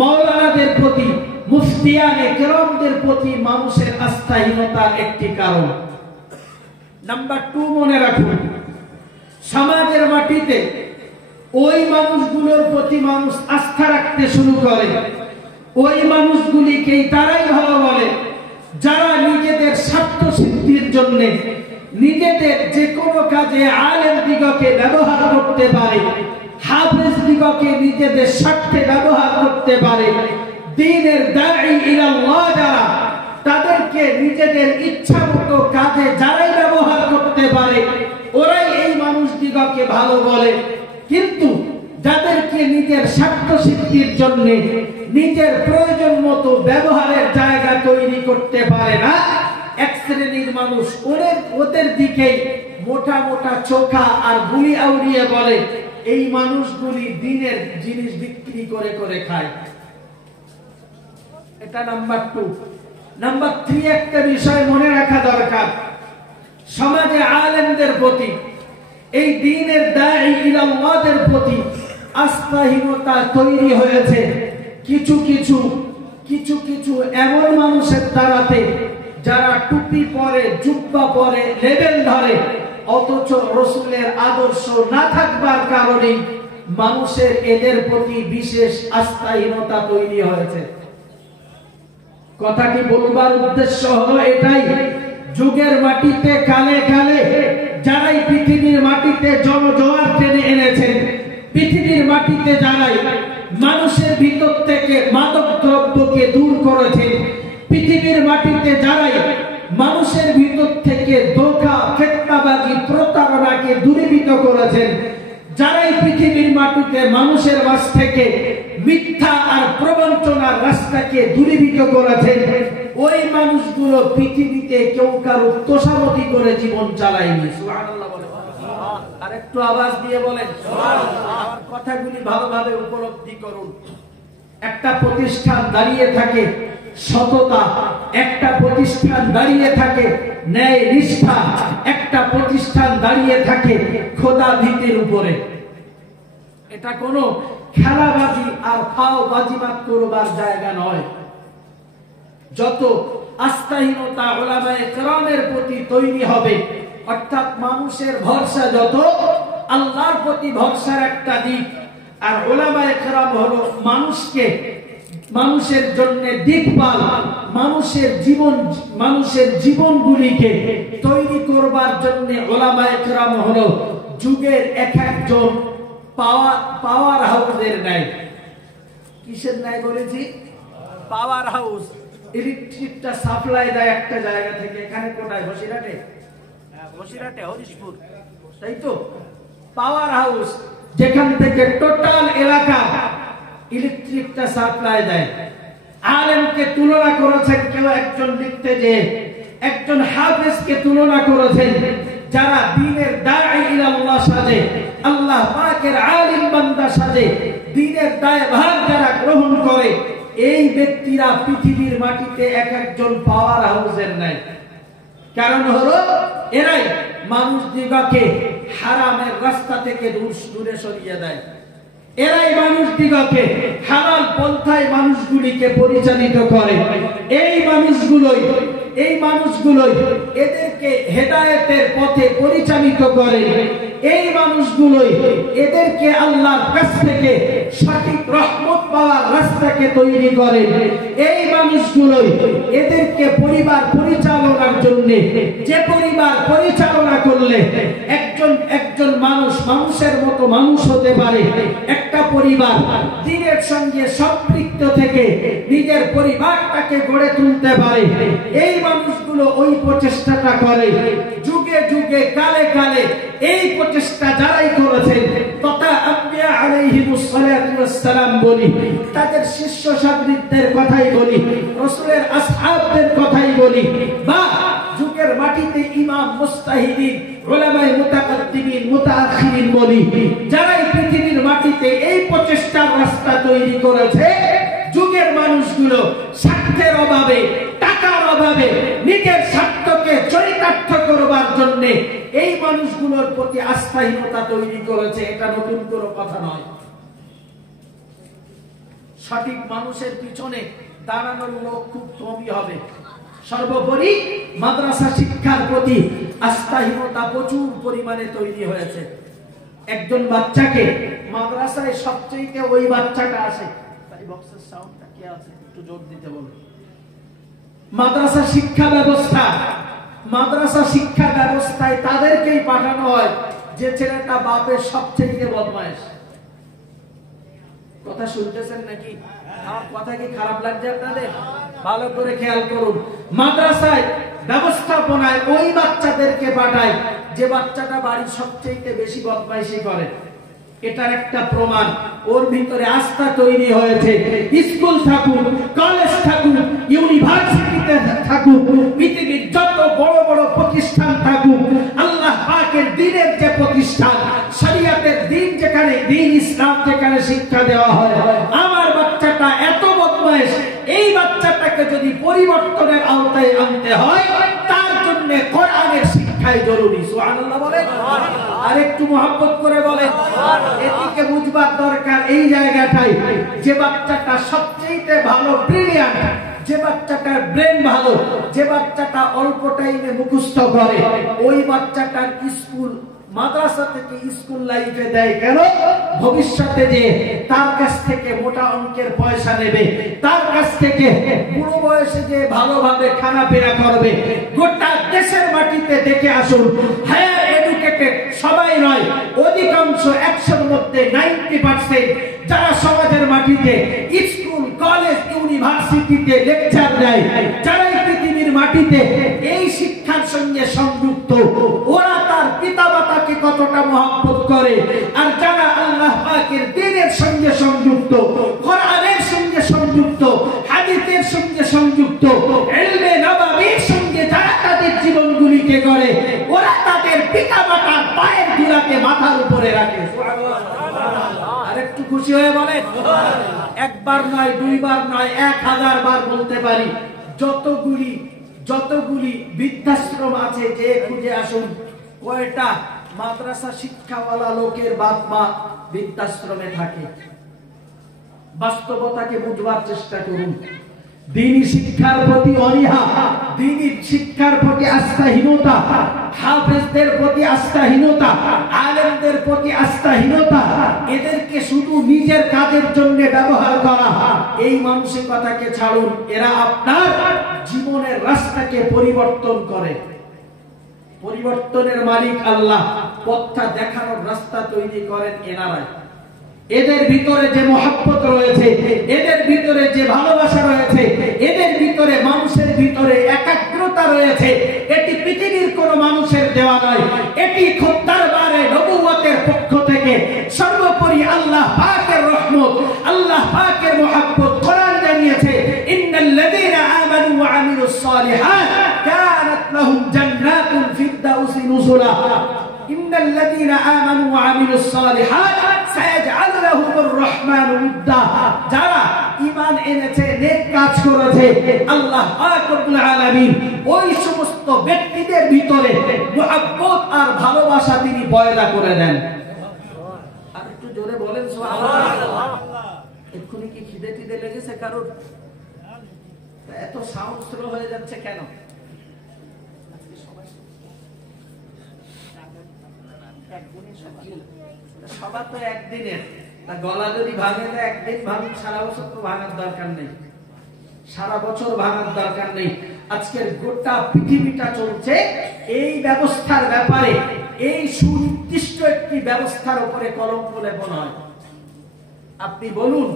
মাওলানাদের প্রতি, মুফতিয়ানে কেরামদের প্রতি মানুষের আস্থাহীনতার একটি কারণ। নাম্বার 2 মনে রাখুন, সমাজের মাটিতে ওই মানুষগুলোর প্রতি মানুষ আস্থা রাখতে শুরু করে, ওই মানুষগুলিকেই তারাই ভালো বলে যারা নিজেদের স্বার্থ সিদ্ধির জন্য নিজেদের যে কোনো কাজে আলেম দিগকে ব্যবহার করতে পারে, হাফেজ দিগকে নিজেদের স্বার্থে ব্যবহার করতে পারে, দ্বীনের দাঈ ইলাল্লাহ যারা, তাদেরকে নিজেদের ইচ্ছা মতো কাজে যারাই ব্যবহার করতে পারে, ওরাই এই মানুষ দিগকে ভালো বলে। কিন্তু যাদেরকে নিজের স্বার্থ সিদ্ধির জন্য নিজের প্রয়োজন মতো ব্যবহারের জায়গা তৈরি করতে পারে না, এক শ্রেণীর মানুষ ওদের দিকে মোটা মোটা চোখা আর বুলি আউড়িয়ে বলে, এই মানুষগুলি দিনের জিনিস বিক্রি করে করে খায়। এটা নাম্বার 2। নাম্বার 3, একটা বিষয় মনে রাখা দরকার, সমাজে আলেমদের প্রতি, এই দ্বীনের দাঈ ইলাল্লাহদের প্রতি আস্থাহীনতা তৈরি হয়েছে কিছু কিছু এমন মানুষের দ্বারাতে, যারা টুপি পরে, জুব্বা পরে, লেবেল ধরে, অথচ রাসূলের আদর্শ না থাকবার কারণে মানুষের এদের প্রতি বিশেষ আস্থাহীনতা তৈরি হয়েছে। কথাটি বলবার উদ্দেশ্য হলো এটাই, যুগের মাটিতে কালে কালে যারাই পৃথিবীর মাটিতে জনজোয়ার টেনে এনেছেন, পৃথিবীর মাটিতে যারাই মানুষের ভিতর থেকে মাদক দ্রব্যকে দূর করেছেন, পৃথিবীর মাটিতে যারাই মানুষের ভিতর থেকে ধোঁকা, ফেতনাবাজি, প্রতারণাকে দূরীভূত করেছেন, যারাই পৃথিবীর মাটিতে মানুষের মাঝ থেকে মিথ্যা আর প্রবঞ্চনার রাস্তাকে দূরীভূত করেছেন, ওই মানুষগুলো পৃথিবীতে কেউ কারো তোষামতি করে জীবন চালায়নি। সুবহানাল্লাহ বলে, আর একটু আওয়াজ দিয়ে বলেন সুবহানাল্লাহ। আমার কথাগুলি ভালোভাবে উপলব্ধি করুন। একটা প্রতিষ্ঠান দাঁড়িয়ে থাকে সততা, একটা প্রতিষ্ঠান দাঁড়িয়ে থাকে ন্যায় নিষ্ঠা, একটা প্রতিষ্ঠান দাঁড়িয়ে থাকে খোদা ভীতির উপরে। এটা কোনো খেলাবাজি আর ফাও বাজিমাত করবার জায়গা নয়। যত আস্থাহীনতা উলামায়ে কেরামের প্রতি তৈরি হবে, অর্থাৎ মানুষের ভরসা যত আল্লাহর প্রতি ভরসার একটা দিক, আর উলামায়ে কেরাম হলো মানুষের জন্য দিকপাল, মানুষের জীবনগুলিকে তৈরি করবার জন্য উলামায়ে কেরাম হলো যুগের এক একজন পাওয়ার হাউসের ন্যায়। কিসের ন্যায় বলেছি? Power house. ইলেকট্রিকটা সাপ্লাই দেয় একটা জায়গা থেকে, এখানে কোথায়? বসিরহাটে, হরিশপুর, তাই তো? পাওয়ার হাউস, যেখান থেকে টোটাল এলাকা ইলেকট্রিকটা সাপ্লাই দেয়। আলেমকে তুলনা করেছেন কেউ একজন লিখতে, যে একজন হাফেজকে তুলনা করেছেন, যারা দ্বীনের দাঈ ইলাল্লাহ সাজে, আল্লাহ পাকের আলিম বান্দা সাজে, দ্বীনের দায়ভার যারা গ্রহণ করে, এই ব্যক্তিরা পৃথিবীর মাটিতে এক একজন পাওয়ার হাউসের নাই। কারণ হলো এরাই মানুষ দিগকে হারামের রাস্তা থেকে দূরে সরিয়ে দেয়, এরাই মানুষ দিগকে হালাল পন্থায় মানুষগুলিকে পরিচালিত করে। এই মানুষগুলোই এদেরকে হেদায়েতের পথে পরিচালিত করে। এই মানুষগুলোই এদেরকে আল্লাহর কাছ থেকে সঠিক রহমত পাওয়ার রাস্তাকে তৈরি করে। এই মানুষগুলোই এদেরকে পরিবার পরিচালনার জন্য, যে পরিবার পরিচালনা করলে একজন মানুষের মতো মানুষ হতে পারে, একটা পরিবার দ্বীনের সঙ্গে সম্পৃক্ত থেকে নিজের পরিবারটাকে গড়ে তুলতে পারে, এই মানুষগুলো ওই প্রচেষ্টাটা করে। যুগে যুগে কালে কালে এই প্রচেষ্টা যারাই করেছেন, তথা আম্বিয়া আলাইহিমুস সালাতু ওয়াস সালাম বলি, তাদের শিষ্য সাদৃশ্যের কথাই বলি, রাসূলের আসহাবদের কথাই বলি, বা যুগের মাটিতে ইমাম মুস্তাহিদিন, উলামায়ে মুতাকাদ্দিমিন, মুতাআখিরিন বলি, যারাই পৃথিবীর মাটিতে এই প্রচেষ্টার রাস্তা তৈরি করেছে, যুগের মানুষগুলো স্বার্থের অভাবে, টাকার অভাবে, নিজের স্বার্থকে চরিতার্থ করবার জন্য এই মানুষগুলোর প্রতি আস্থাহীনতা তৈরি করেছে। এটা নতুন কোনো কথা নয়। সঠিক মানুষের পিছনে দাঁড়ানোর লোক খুব কমই হবে। সর্বোপরি মাদ্রাসা শিক্ষার প্রতি আস্থাহীনতা প্রচুর পরিমাণে তৈরি হয়েছে। একজন বাচ্চাকে মাদ্রাসায় সবচেয়ে ওই বাচ্চাটা আসে, বক্সের সাউন্ডটা কি আছে একটু জোর দিতে বলুন। মাদ্রাসা শিক্ষা ব্যবস্থায় তাদেরকেই পাঠানো হয় যে ছেলেটা বাপের সবচেয়ে বদমাইশ। কথা শুনতেছেন নাকি? আমার কথা কি খারাপ লাগছে আপনাদের? ভালো করে খেয়াল করুন। মাদ্রাসায় ব্যবস্থাপনায় ওই বাচ্চাদেরকে পাঠায় যে বাচ্চাটা বাড়ির সবচেয়ে বেশি বদমাইশি করে। এটার একটা প্রমাণ, ওর ভিতরে আস্থা তৈরি হয়েছে। স্কুল থাকুক, কলেজ থাকুক, ইউনিভার্সিটিতে থাকুক, পৃথিবীর যত বড় বড় প্রতিষ্ঠান থাকুক, আল্লাহ পাকের দ্বীনের যে প্রতিষ্ঠান, শরীয়তের দ্বীন যেখানে দেওয়া হয়, আমার বাচ্চাটা এত বদমাইশ, এই বাচ্চাটাকে যদি পরিবর্তনের আওতায় আনতে হয় তার জন্য কোরআনের শিক্ষাই জরুরি। সুবহানাল্লাহ বলেন, আর একটু মহব্বত করে বলেন। এদিকে বুঝবার দরকার এই জায়গাটাই, যে বাচ্চাটা সবচেয়ে ভালো ব্রিলিয়ান্ট, যে বাচ্চাটার ব্রেন ভালো, যে বাচ্চাটা অল্প টাইমে মুখস্থ করে, ওই বাচ্চাটার স্কুল মাদ্রাসা থেকে স্কুল লাইফে দেয় কেন? ভবিষ্যতে যে তার কাছ থেকে মোটা অঙ্কের পয়সা নেবে, তার কাছ থেকে বুড়ো বয়সে যে ভালোভাবে খানাপিনা করবে। গোটা দেশের মাটিতে দেখে আসুন, হায়ার এডুকেটেড সবাই নয়, অধিকাংশ 100-র মধ্যে 90% যারা সমাজের মাটিতে স্কুল কলেজ ইউনিভার্সিটিতে লেকচার দেয়, যারা পৃথিবীর মাটিতে এই শিক্ষার সঙ্গে সংযুক্ত, ওরা তার পিতামাতাকে কতটা মহব্বত করে। আর যারা আল্লাহ পাকের দ্বীনের সঙ্গে সংযুক্ত, কোরআনের সঙ্গে সংযুক্ত, হাদিসের সঙ্গে সংযুক্ত, ইলমে নববীর সঙ্গে যারা তাদের জীবনগুলিকে গড়ে, ওরা তাদের পিতামাতার পায়ের ধুলাকে মাথার উপরে রাখে। আর একটু খুশি হয়ে বলেন, একবার নয়, দুইবার নয়, 1000 বার বলতে পারি। যতগুলি বৃদ্ধাশ্রম আছে যে খুঁজে আসুন, কয়টা মাদ্রাসা শিক্ষাওয়ালা লোকের বাপ মা বৃদ্ধাশ্রমে থাকে? বাস্তবতাকে বুঝবার চেষ্টা করুন। দ্বীনি শিক্ষার প্রতি অনীহা, দ্বীনি শিক্ষার প্রতি আস্থাহীনতা, হাফেজদের প্রতি আস্থাহীনতা, আলেমদের প্রতি আস্থাহীনতা, এদেরকে শুধু নিজের কাজের জন্য ব্যবহার করা, এই মানসিকতাকে ছাড়ুন। এরা আপনার জীবনের রাস্তাকে পরিবর্তন করে। পরিবর্তনের মালিক আল্লাহ, পথটা দেখানোর রাস্তা তৈরি করেন এনারাই। এদের ভিতরে যে মহব্বত রয়েছে, এদের ভিতরে যে ভালোবাসা রয়েছে, এদের ভিতরে মানুষের ভিতরে একাগ্রতা রয়েছে, এটি পৃথিবীর কোন মানুষের দেওয়া নয়, এটি খোদারবারে নবুয়তের পক্ষ থেকে সর্বোপরি আল্লাহ পাকের রহমত, আল্লাহ পাকের মহব্বত। কোরআন জানিয়েছে, ইন্নাল্লাযীনা আমানু ওয়া আমিলুস সালিহাত কানাত লাহুম জান্নাতুল ফিরদাউসি নুজুলা। ইন্নাল্লাযীনা আমানু ওয়া আমিলুস সালিহাত সায়াজআল লাহুমুর রহমানু উদ্দা। যারা ঈমান এনেছে, নেক কাজ করেছে, আল্লাহ পাক রব্বুল আলামিন ওই সমস্ত ব্যক্তিদের ভিতরে মহব্বত আর ভালোবাসা তিনি পয়দা করে দেন। আর একটু জোরে বলেন সুবহানাল্লাহ। এক্ষুনি কি খিদে টিদে লেগেছে কারোর? এত সাউন্ড স্লো হয়ে যাচ্ছে কেন? সবার তো একদিনের, গলা যদি ভাঙে তো একদিন ভাঙুক, সারা বছর তো ভাঙার দরকার নেই, সারা বছর ভাঙার দরকার নেই। আজকের গোটা পৃথিবীটা চলছে এই ব্যবস্থার ব্যাপারে, এই সুনির্দিষ্ট একটি ব্যবস্থার উপরে কলঙ্ক লেপন হয়। আপনি বলুন,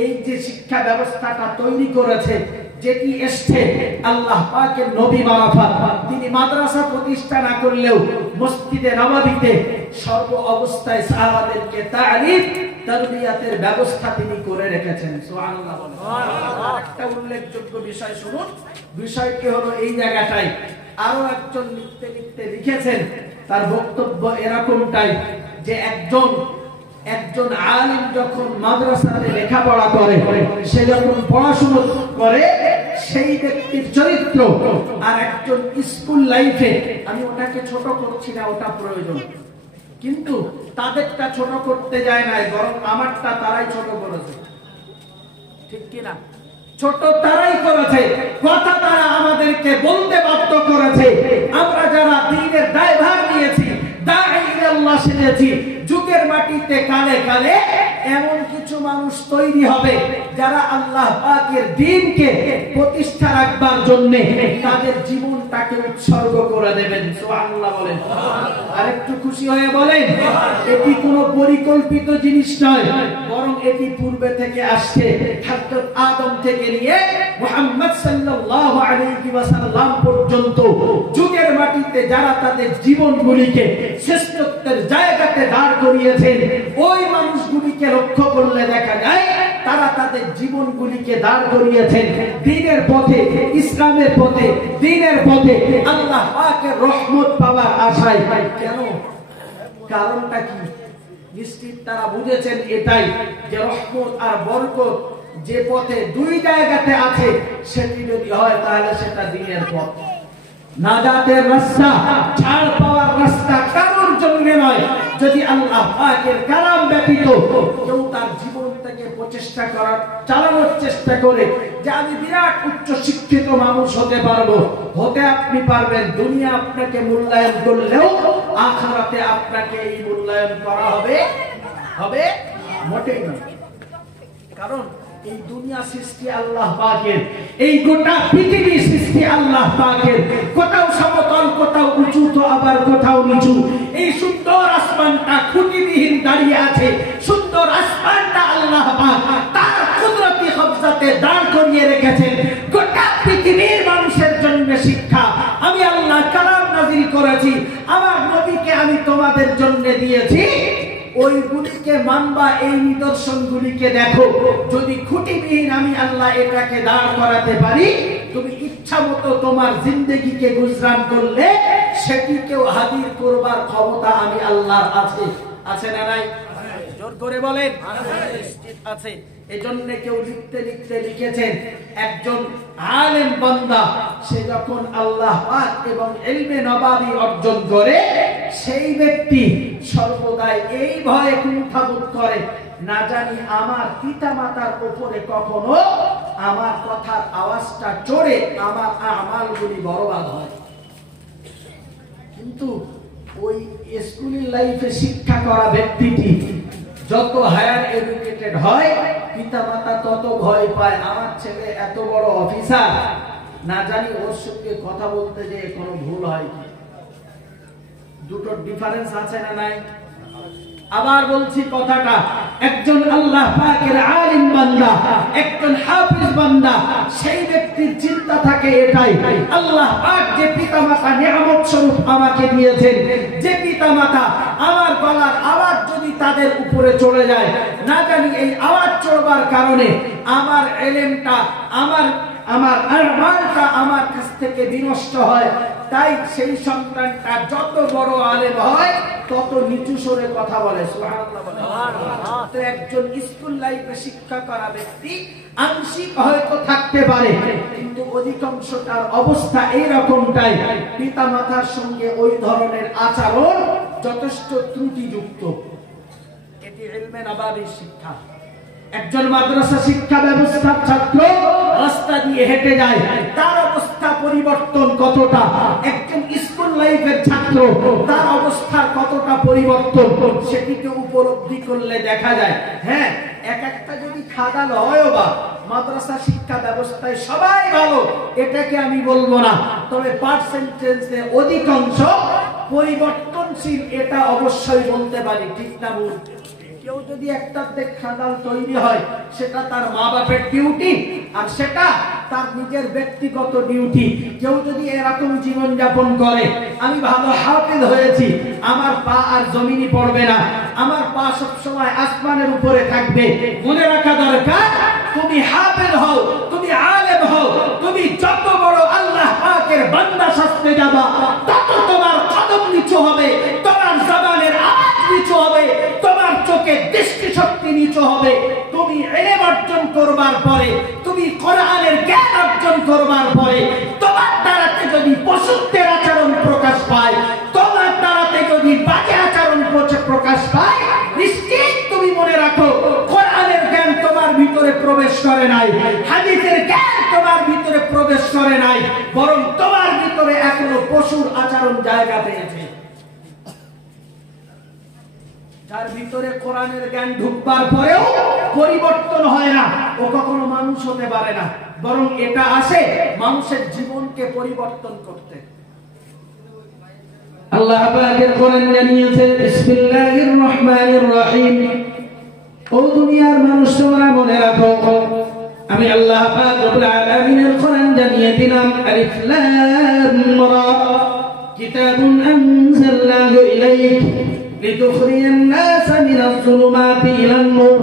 এই যে শিক্ষা ব্যবস্থাটা তৈরি করেছে, যেটি এসছে আল্লাহ পাকের নবী মারফত, তিনি মাদ্রাসা প্রতিষ্ঠা না করলেও মসজিদে নববীতে সর্ব অবস্থায় সাহাবাদেরকে তালিম তারবিয়াতের ব্যবস্থা তিনি করে রেখেছেন। সুবহানাল্লাহ বলেন। একটা উল্লেখযোগ্য বিষয় শুনুন, বিষয়টি হলো এই জায়গাটাই। আরো একজন লিখতে লিখেছেন, তার বক্তব্য এরকমটাই যে একজন আলিম যখন মাদ্রাসাতে লেখাপড়া করে, সে যখন পড়াশোনা করে, সেই ব্যক্তির চরিত্র আর একজন স্কুল লাইফে, আমি ওটাকে ছোট করছি না, ওটা প্রয়োজন, কিন্তু তাদেরটা ছোট করতে যায় না, বরং আমারটা তারাই ছোট করেছে। ঠিক কিনা? ছোট তারাই করেছে, কথা তারা আমাদেরকে বলতে বাধ্য করেছে। আমরা যারা দ্বীনের দায়ভার নিয়েছি, দাঈ ইলাল্লাহ সেজেছি, যুগের মাটিতে কালে কালে এমন কিছু মানুষ তৈরি হবে যারা আল্লাহ পাকের দ্বীনকে প্রতিষ্ঠা রাখবার জন্য তাদের জীবনটাকে উৎসর্গ করে দেবেন। সুবহানাল্লাহ বলেন। আর একটু খুশি হয়ে বলেন, এটি কোনো পরিকল্পিত জিনিস নয়, বরং এটি পূর্বে থেকে আসছে। হযরত আদম থেকে নিয়ে মুহাম্মদ সাল্লাল্লাহু আলাইহি ওয়াসাল্লাম পর্যন্ত যুগের মাটিতে যারা তাদের জীবনগুলিকে শ্রেষ্ঠত্বের জায়গাতে দাঁড় করিয়েছেন, ওই মানুষগুলিকে লক্ষ্য করলে দেখা যায় তারা তাদের জীবনগুলিকে দাঁড় করিয়েছেন দ্বীনের পথে, ইসলামের পথে, দ্বীনের পথে, আল্লাহ পাকের রহমত পাওয়ার আশায়। কেন? কারণটা কি? নিশ্চিত তারা বুঝেছেন এটাই যে রহমত আর বরকত যে পথে দুই জায়গাতে আছে সেটি যদি হয় তাহলে সেটা দ্বীনের পথ। নাজাতের রাস্তা, ছাড় পাওয়ার রাস্তা কারোর জন্য নয় যদি আল্লাহ পাকের কালাম ব্যতীত কেউ তার জীবন থেকে প্রচেষ্টা করার চালানোর চেষ্টা করে যে আমি বিরাট উচ্চ শিক্ষিত মানুষ হতে পারবো। হতে আপনি পারবেন, দুনিয়া আপনাকে মূল্যায়ন করলেও আখিরাতে আপনাকে এই মূল্যায়ন করা হবে মোটেই নয়। কারণ এই দুনিয়া সৃষ্টি আল্লাহ পাকের, এই গোটা পৃথিবী সৃষ্টি আল্লাহ পাকের, কোথাও সমতল কোথাও উঁচু তো আবার কোথাও নিচু। এই সুন্দর আসমানটা খুঁটিবিহীন দাঁড়িয়ে আছে, সুন্দর আসমানটা আল্লাহ পাক তার কুদরতি কবজাতে দাঁড় করিয়ে রেখেছেন। গোটা পৃথিবীর মানুষের জন্য শিক্ষা আমি আল্লাহ কালাম নাযিল করেছি, আমার নবীকে আমি তোমাদের জন্য দিয়েছি। ওইগুলিকে মানবা, এই নিদর্শনগুলিকে দেখো। যদি খুঁটিবিহীন আমি আল্লাহ এটাকে দাঁড় করাতে পারি, তুমি ইচ্ছা মতো তোমার জিন্দেগিকে গুজরান করলে সেটিকেও হাজির করবার ক্ষমতা আমি আল্লাহর আছে। আছে না নাই? জোর করে বলেন নিশ্চিত আছে। এজন্য কেউ লিখতে লিখতে লিখেছেন একজন আলেম বান্দা সে যখন আল্লাহ পাক এবং ইলমে নবাবী অর্জন করে সেই ব্যক্তি সর্বদাই এই ভয়ে কুণ্ঠাবোধ করে, না জানি আমার পিতা মাতার উপরে কখনো আমার কথার আওয়াজটা চড়ে আমার আমালগুলি বরবাদ হয়। কিন্তু ওই স্কুলের লাইফে শিক্ষা করা ব্যক্তিটি যত হায়ার এডুকেটেড হয় পিতা মাতা তত ভয় পায়, আমার ছেলে এত বড় অফিসার, না জানি ওর সঙ্গে কথা বলতে যে কোনো ভুল হয় কি। দুটোর ডিফারেন্স আছে না নাই? আবার বলছি কথাটা, একজন আল্লাহ পাকের আলিম বান্দা, একজন হাফেজ বান্দা, সেই ব্যক্তির চিন্তা থাকে এটাই, আল্লাহ পাক যে পিতামাতা নিয়ামত স্বরূপ আমাকে দিয়েছেন, যে পিতামাতা আমার গলার আওয়াজ যদি তাদের উপরে চলে যায়, না জানি এই আওয়াজ চড়বার কারণে আমার ইলমটা, আমার আমালটা আমার কাছ থেকে বিনষ্ট হয়। তাই সেই সন্তানটা যত বড় আলেম হয় তত নিচু স্বরে কথা বলে। সুবহানাল্লাহ বলে। তো একজন স্কুল লাইফে শিক্ষা করা ব্যক্তি আংশিক হয়তো থাকতে পারে, কিন্তু অধিকাংশ তার অবস্থা এইরকমটাই, পিতা মাতার সঙ্গে ওই ধরনের আচরণ যথেষ্ট ত্রুটিযুক্ত। এটি ইলমে নবাবীর শিক্ষা। একজন মাদ্রাসা শিক্ষা ব্যবস্থার ছাত্র রাস্তা দিয়ে হেঁটে যায়, তার অবস্থা পরিবর্তন কতটা, একজন স্কুল লাইফের ছাত্র তার অবস্থার কতটা পরিবর্তন সেটিকে উপলব্ধি করলে দেখা যায়। হ্যাঁ, এক একটা যদি খাদাল হয় বা মাদ্রাসা শিক্ষা ব্যবস্থায় সবাই ভালো এটাকে আমি বলবো না, তবে পার্সেন্টেজে অধিকাংশ পরিবর্তনশীল এটা অবশ্যই বলতে পারি। ঠিক না ভুল? কেউ যদি একটা খাদাল তৈরি হয় সেটা তার মা বাপের ডিউটি, আর সেটা তার নিজের ব্যক্তিগত ডিউটি। কেউ যদি এরকম জীবন যাপন করে, আমি ভালো হাফেজ হয়েছি, আমার পা আর জমিনে পড়বে না, আমার পা সব সময় আসমানের উপরে থাকবে। মনে রাখা দরকার, তুমি হাফেজ হও, তুমি আলেম হও, তুমি যত বড় আল্লাহ পাকের বান্দা সাজতে যাবা তত তোমার কদম নিচু হবে, তোমার জবানের আওয়াজ নিচু হবে, তোমার চোখের দৃষ্টি শক্তি নিচু হবে। তুমি ইলম অর্জন করবার পরে, তুমি কোরআনের জ্ঞান অর্জন করবার পরে তোমার দ্বারাতে যদি পশুত্বের আচরণ প্রকাশ পায়, তোমার দ্বারাতে যদি বাজে আচরণ প্রকাশ পায়, নিশ্চিত তুমি মনে রাখো কোরআনের জ্ঞান তোমার ভিতরে প্রবেশ করে নাই, হাদিসের জ্ঞান তোমার ভিতরে প্রবেশ করে নাই, বরং তোমার ভিতরে এখনো পশুর আচরণ জায়গা পেয়েছে। যার ভিতরে কোরআনের জ্ঞান ঢুকবার পরেও পরিবর্তন হয় না, ও কখনো মানুষ হতে পারে না, বরং এটা আসে মানুষের জীবনকে পরিবর্তন করতে। আল্লাহ পাকের কোরআন জানিয়েছে, বিসমিল্লাহির রহমানির রহিম। ও দুনিয়ার মানুষ, তোমরা মনে রাখো, আমি আল্লাহ পাক রব্বুল আলামিনের কোরআন জানিয়ে দিলাম, আলিফ লাম রা, কিতাবুন আনজালনাহু ইলাইক লিতুখরিজান নাস মিনাজ যুলুমাতি ইলান নূর।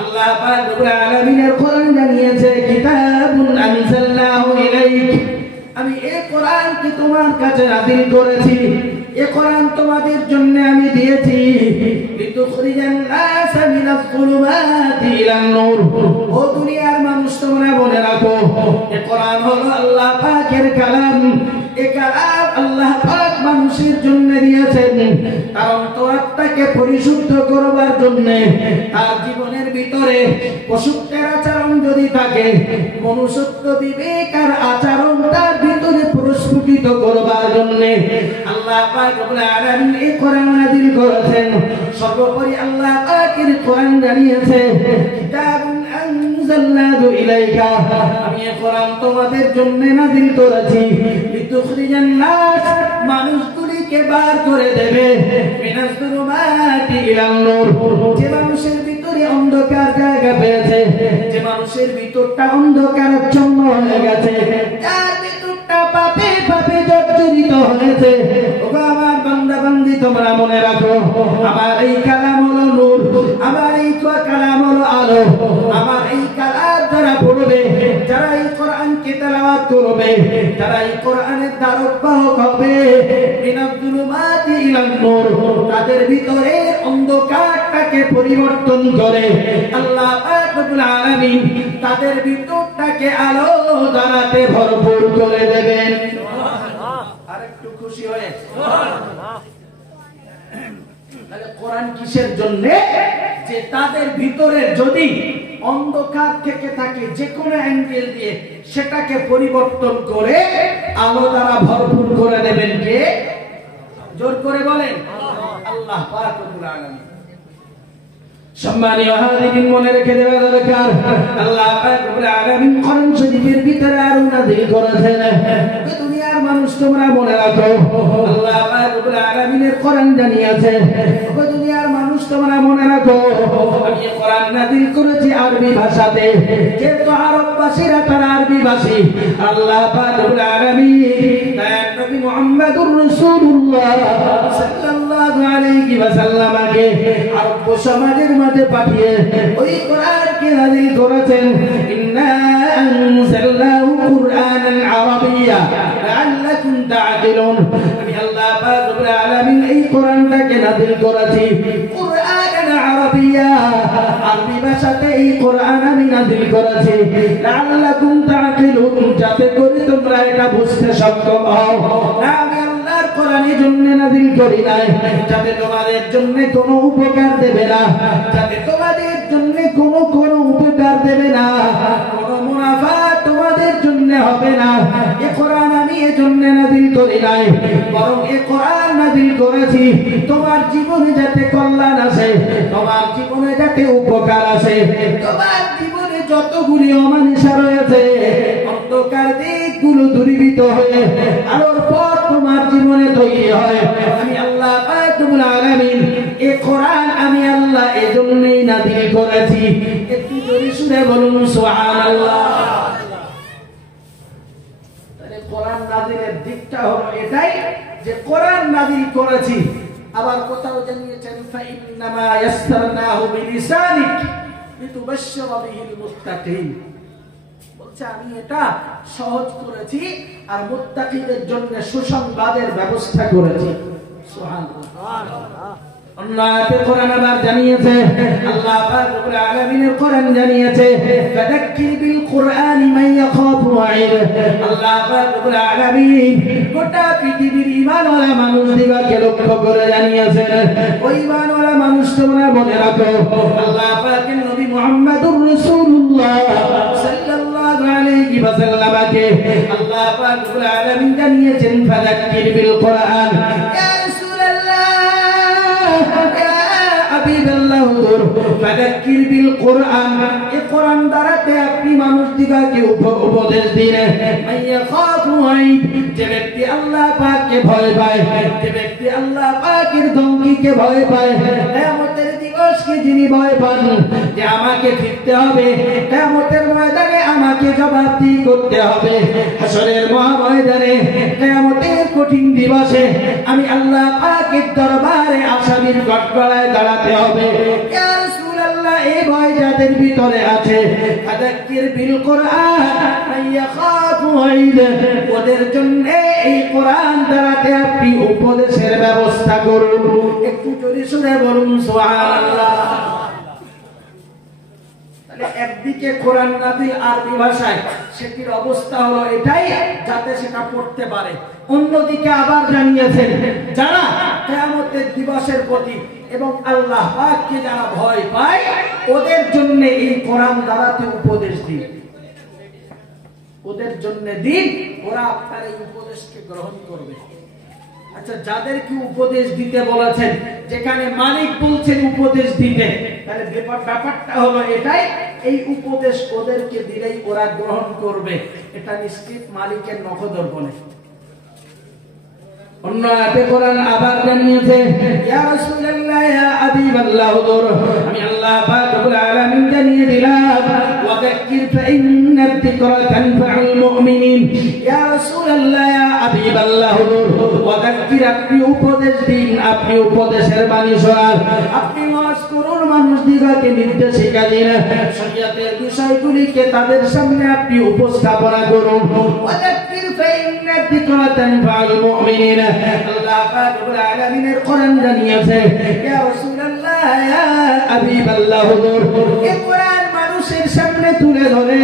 আল্লাহ পাক রব্বুল আলামিনের কোরআন জানিয়েছে, কিতাবুন আনজালনাহু ইলাইক, আমি এই কোরআনকে তোমার কাছে নাযিল করেছি এ কোরআন তোমাদের জন্য আমি দিয়েছি লিতুখরিজান নাস মিনাজ যুলুমাতি ইলান নূর। ও দুনিয়ার মানুষ তোমরা মনে রাখো এ কোরআন হলো আল্লাহ পাকের কালাম। এ কালাম আল্লাহ পাক মানুষের জন্য দিয়েছেন তার অন্তরাত্মাকে পরিশুদ্ধ করবার জন্য। তার জীবনের ভিতরে পশুত্বের আচরণ যদি থাকে, মনুষ্যত্ব বিবেক আর আচরণ তার ভিতরে প্রস্ফুটিত করবার জন্য আল্লাহ পাক রব্বুল আলামিন এই কোরআন নাযিল করেছেন। সর্বোপরি আল্লাহ পাকের কোরআন জানিয়েছে কিতাবুন আনজালনাহু ইলাইকা, আমি এই কোরআন তোমাদের জন্য নাযিল করেছি লিতুখরিজান নাস, মানুষগুলিকে বার করে দেবে মিনাজ যুলুমাতি ইলান নূর। যে মানুষের ভিতরে অন্ধকার জায়গা পেয়েছে, যে মানুষের ভিতরটা অন্ধকারাচ্ছন্ন হয়ে গেছে, যার ভিতরটা পাপে পাপে জর্জরিত হয়েছে, ওগো আমার বান্দা বান্দি তোমরা মনে রাখো আমার এই কালাম হলো নূর, আমার এই কালাম হলো আলো। আমার এই কালাম যারা পড়বে, যারা এই কোরআনকে তেলাওয়াত করবে, যারা এই কোরআনের ধারক বাহক হবে মিনাজ যুলুমাতি ইলান নূর, তাদের ভিতরে অন্ধকারটাকে পরিবর্তন করে আল্লাহ পাক রব্বুল আলামিন তাদের ভিতরটাকে আলো দ্বারাতে ভরপুর করে দেবেন। আরেকটু খুশি হয়ে তাহলে কোরআন কিসের জন্য? যে তাদের ভিতরে যদি অন্ধকার থেকে থাকে যে কোনো অ্যাঙ্গেল দিয়ে সেটাকে পরিবর্তন করে আলো দ্বারা ভরপুর করে দেবেন কে? জোর করে বলেন আল্লাহ পাক রব্বুল আলামিন। সম্মানীয় হাজিরিন মনে রেখে দেওয়া দরকার আল্লাহ পাক রব্বুল আলামিন কোরআন শরীফের ভিতরে আরো নাযিল করেছেন। দুনিয়ার মানুষ তোমরা মনে রাখো আল্লাহ পাক রব্বুল আলামিনের কোরআন জানিয়েছে। দুনিয়ার মানুষ তোমরা মনে রাখো আমি কোরআন নাযিল করেছি আরবি ভাষাতে, যেহেতু আরববাসীরা তারা আরবি ভাষী। আল্লাহ পাক রব্বুল আলামিন তার নবী মুহাম্মদুর রাসূলুল্লাহ সাল্লাল্লাহু আলাইহি ওয়াসাল্লামকে আরব সমাজের মাঝে পাঠিয়ে ওই কোরআনকে নাযিল করেছেন। ইন্না আনজালনাহু কুরআনান আরাবিয়্যা লাআল্লাকুম তা'কিলুন। আমি আল্লাহ পাক রব্বুল আলামিন এই কোরআনটাকে নাযিল করেছি কুরআনান আরাবিয়্যা, আরবি ভাষাতে এই কোরআন আমি নাযিল করেছি লাআল্লাকুম তা'কিলুন, যাতে করে তোমরা এটা বুঝতে সক্ষম হও। না, আমি আল্লাহর কোরআনের জন্য নাযিল করি নাই যাতে তোমাদের জন্য কোনো উপকার দেবে না, যাতে তোমাদের জন্য কোনো উপকার দেবে না, কোনো মুনাফা তোমাদের জন্য হবে না। এই কোরআন আমি এজন্য নাযিল করি নাই, বরং এই কোরআন নাযিল করেছি তোমার জীবনে যাতে কল্যাণ আসে, তোমার জীবনে যাতে উপকার আসে, তোমার জীবনে যতগুলি অমানিসা রয়েছে অন্ধকার দিকগুলো দূরীভূত হয়ে আলোর পথ তোমার জীবনে তৈরি হয়। আমি আল্লাহ পাক রব্বুল আলামিন এই কোরআন আমি আল্লাহ এজন্যই নাযিল করেছি। একটু জোরে সুরে বলুন সুবহানাল্লাহ। তাহলে কোরআন নাযিলের দিকটা হলো এটাই যে কোরআন নাযিল করেছি। আবার কোথাও জানিয়েছেন ফাইন্নামা ইয়াসসারনাহু বিলিসানিক লিতুবাশশিরা বিহিল মুত্তাকিন, বলছে আমি এটা সহজ করেছি আর মুত্তাকিদের জন্য সুসংবাদের ব্যবস্থা করেছি। সুবহানাল্লাহ। আল্লাহর কোরআন আবার জানিয়েছে, আল্লাহ পাক রব্বুল আলামিনের কোরআন জানিয়েছে ফাযাক্কির বিল কুরআনি মান ইয়াখাফু ওয়াইদ। আল্লাহ পাক রব্বুল আলামিন গোটা পৃথিবীর ঈমানওয়ালা মানুষদিগকে লক্ষ্য করে জানিয়েছেন, ওই ঈমানওয়ালা মানুষ তোমরা মনে রাখো আল্লাহ পাকের নবী মুহাম্মদুর রাসূলুল্লাহ সাল্লাল্লাহু আলাইহি ওয়াসাল্লামকে আল্লাহ পাক রব্বুল আলামিন জানিয়েছেন ফাযাক্কির বিল কুরআন। ফাযাক্কির বিল কুরআন, এই কোরআন দ্বারাতে আপনি মানুষদিগকে উপদেশ দিন মাইয়া খাফু ওয়াইদ, যে ব্যক্তি আল্লাহ পাককে ভয় পায়, যে ব্যক্তি আল্লাহ পাকের ধমকিকে ভয় পায়, কিয়ামতের দিবসকে যিনি ভয় পান যে আমাকে ফিরতে হবে, কিয়ামতের ময়দানে আমাকে জবাবদিহি করতে হবে, হাসরের মহাময়দানে কিয়ামতের কঠিন দিবসে আমি আল্লাহ পাকের দরবারে আসামির গড়গড়ায় দাঁড়াতে হবে। ইয়া রাসূলুল্লাহ, এই ভয় যাদের ভিতরে আছে ফাযাক্কির বিল কুরআন মান ইয়াখাফু ওয়াইদ, ওদের জন্য এই কোরআন দ্বারাতে আপনি উপদেশের ব্যবস্থা করুন। একটু জোরে সুরে বলুন সুবহানাল্লাহ। তাহলে একদিকে কোরআন নাযিল আরবি ভাষায়, সেটির অবস্থা হলো এটাই যাতে সেটা পড়তে পারে। অন্যদিকে আবার জানিয়েছেন যারা কিয়ামতের দিবসের প্রতি এবং আল্লাহ পাককে যারা ভয় পায় ওদের জন্য এই কোরআন দ্বারাতে উপদেশ দিন, ওদের জন্য দিন, ওরা আপনার এই উপদেশকে গ্রহণ করবে। আচ্ছা, যাদেরকে উপদেশ দিতে বলেছেন, যেখানে মালিক বলছেন উপদেশ দিতে, তাহলে ব্যাপারটা হলো এটাই, এই উপদেশ ওদেরকে দিলেই ওরা গ্রহণ করবে, এটা নিশ্চিত মালিকের নখদর বলে। অন্য আয়াতে কোরআন আবার জানিয়েছে, ইয়া রাসূলুল্লাহ ইয়া হাবিবাল্লাহ হুজুর, আমি আল্লাহ পাক রব্বুল আলামিন জানিয়ে দিলাম, ওয়া যাক্কির ফাইন্না যিকরা তানফাউল মুমিনিন। ইয়া রাসূলুল্লাহ ইয়া হাবিবাল্লাহ হুজুর, ওয়া যাক্কির, আপনি উপদেশ দিন, আপনি উপদেশের বাণী শোনান, আপনি ওয়াজ করুন, মানুষদিগকে নির্দেশিকা দিন, শরীয়তের বিষয়গুলিকে তাদের সামনে আপনি উপস্থাপনা করুন। ওয়া যাক্কির ফাইন্না যিকরা তানফাউল মুমিনিন। আল্লাহ পাক রব্বুল আলামিনের কোরআন জানিয়েছে, ইয়া রাসূলুল্লাহ ইয়া হাবিবাল্লাহ হুজুর, এই কোরআন মানুষের সামনে তুলে ধরে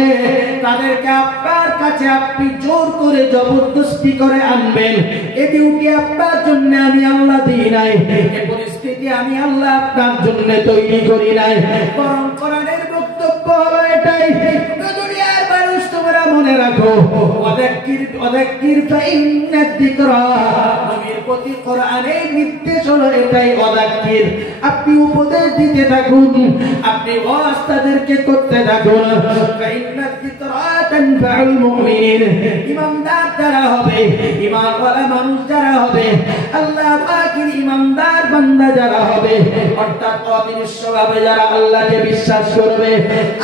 তাদেরকে আপনার কাছে আপনি জোর করে জবরদস্তি করে আনবেন, এই ডিউটি আপনার জন্য আমি আল্লাহ দিই নাই, এই পরিস্থিতি আমি আল্লাহ আপনার জন্য তৈরি করি নাই। বরং কোরআনের বক্তব্য হলো এটাই, দুনিয়ার মানুষ তোমরা মনে রাখো, ওয়াযাক্কির ফাইন্না যিকরা, নবীর প্রতি কোরআনের নির্দেশ হলো এটাই, ওয়াযাক্কির, আপনি উপদেশ দিতে থাকুন, আপনি ওয়াজ তাদেরকে করতে থাকুন। ফাইন্না যিকরা তানফাউল মুমিনিন, ঈমানদার যারা হবে, ঈমানওয়ালা মানুষ যারা হবে, আল্লাহ পাকের ঈমানদার বান্দা যারা হবে, অর্থাৎ অবিশ্বাসভাবে যারা আল্লাহকে বিশ্বাস করবে,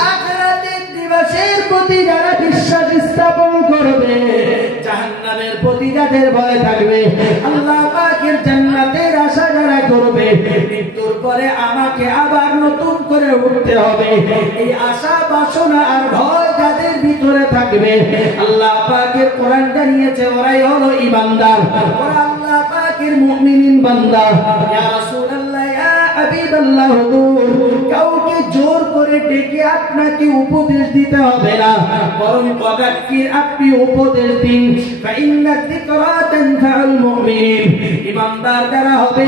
আখিরাতের দিবসের প্রতি যারা বিশ্বাস স্থাপন করবে, জাহান্নামের প্রতি যাদের ভয় থাকবে, আল্লাহ পাকের জান্নাতের আশা যারা করবে, মৃত্যুর পরে আমাকে আবার নতুন করে উঠতে হবে, এই আশা বাসনা আর ভয় যাদের ভিতরে থাকবে, আল্লাহ পাকের কোরআন জানিয়েছে ওরাই হলো ঈমানদার, ওরা আল্লাহ পাকের মুমিনিন বান্দা। ইয়া রাসূলুল্লাহ ইয়া হাবিবাল্লাহ হুজুর, কাউকে জোর করে ডেকে আপনাকে উপদেশ দিতে হবে না, বরং ওয়াযাক্কির, আপনি উপদেশ দিন। ফাইন্না যিকরা তানফাউল মুমিনিন, ঈমানদার যারা হবে,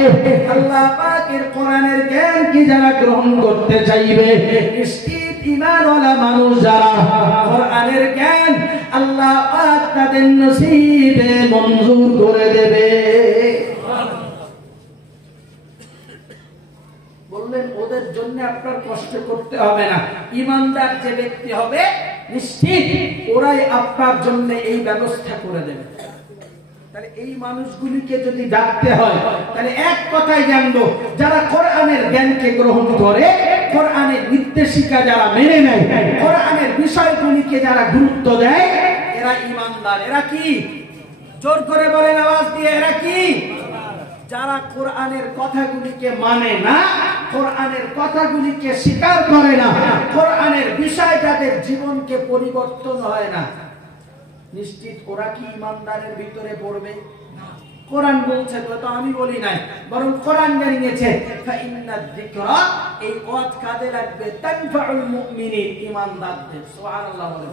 আল্লাহ পাকের কোরআনের জ্ঞান কি যারা গ্রহণ করতে চাইবে, নিশ্চিত ঈমানওয়ালা মানুষ যারা, কোরআনের জ্ঞান আল্লাহ পাক তাদের নসিবে মঞ্জুর করে দেবে। বললেন ওদের জন্য আপনার কষ্ট করতে হবে না, ঈমানদার যে ব্যক্তি হবে নিশ্চিত ওরাই আপনার জন্য এই ব্যবস্থা করে দেবে। তাহলে এই মানুষগুলিকে যদি ডাকতে হয়, তাহলে এক কথাই জানবো, যারা কোরআনের জ্ঞানকে গ্রহণ করে, কোরআনের নির্দেশিকা যারা মেনে নেয়, কোরআনের বিষয়গুলিকে যারা গুরুত্ব দেয়, এরা ঈমানদার। এরা কি? জোর করে বলেন আওয়াজ দিয়ে, এরা কি? যারা কোরআনের কথাগুলিকে মানে না, কোরআনের কথাগুলিকে স্বীকার করে না, কোরআনের বিষয় যাদের জীবনকে পরিবর্তন হয় না, নিশ্চিত ওরা কি ঈমানদারের ভিতরে পড়বে? কোরআন বলছে, তো আমি বলি নাই, বরং কোরআন জানিয়েছে ফাইন্না যিকরা, এই ওয়াজ কাজে লাগবে, তানফাউল মুমিনিন, ঈমানদারদের। সুবহানাল্লাহ বলেন।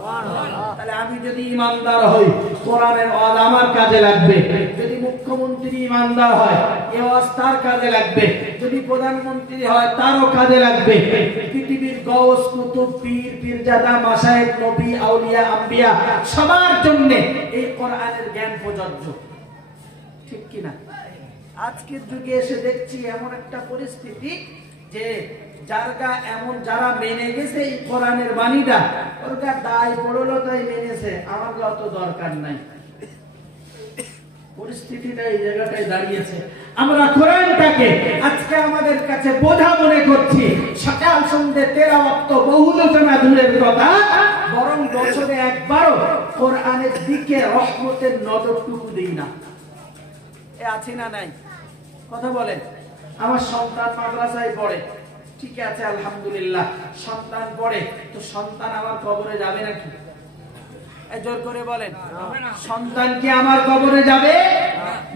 তাহলে আমি যদি ঈমানদার হই, কোরআনের ওয়াজ আমার কাজে লাগবে। যদি মুখ্যমন্ত্রী ঈমানদার হয়, এই ওয়াজ তার কাজে লাগবে। যদি প্রধানমন্ত্রী হয়, তারও কাজে লাগবে। পৃথিবীর গওস, কুতুব, পীর, পীরজাদা, মাশায়েখ, নবী, আউলিয়া, আম্বিয়া সবার জন্য এই কোরআনের জ্ঞান প্রযোজ্য, ঠিক কিনা? আজকের যুগে এসে দেখছি এমন একটা পরিস্থিতি যে যারা মেনে গেছে এই কোরআনের বাণীটা, ওর দায় পড়লো তাই মেনেছে, আমার অত দরকার নাই। পরিস্থিতিটা এই জায়গাটায় দাঁড়িয়েছে। আমরা কোরআনটাকে আজকে আমাদের কাছে বোঝা মনে করছি, সকাল সন্ধ্যে তেলাওয়াত তো বহুলোচনা দূরের কথা, বরং বছরে একবারও কোরআনের দিকে রহমতের নজরটুকু দিই না। আছে না নাই? কথা বলেন। আমার সন্তান মাদ্রাসায় পড়ে, ঠিক আছে আলহামদুলিল্লাহ, সন্তান পড়ে, তো সন্তান আমার কবরে যাবে নাকি? জোর করে বলেন, সন্তান কি আমার কবরে যাবে?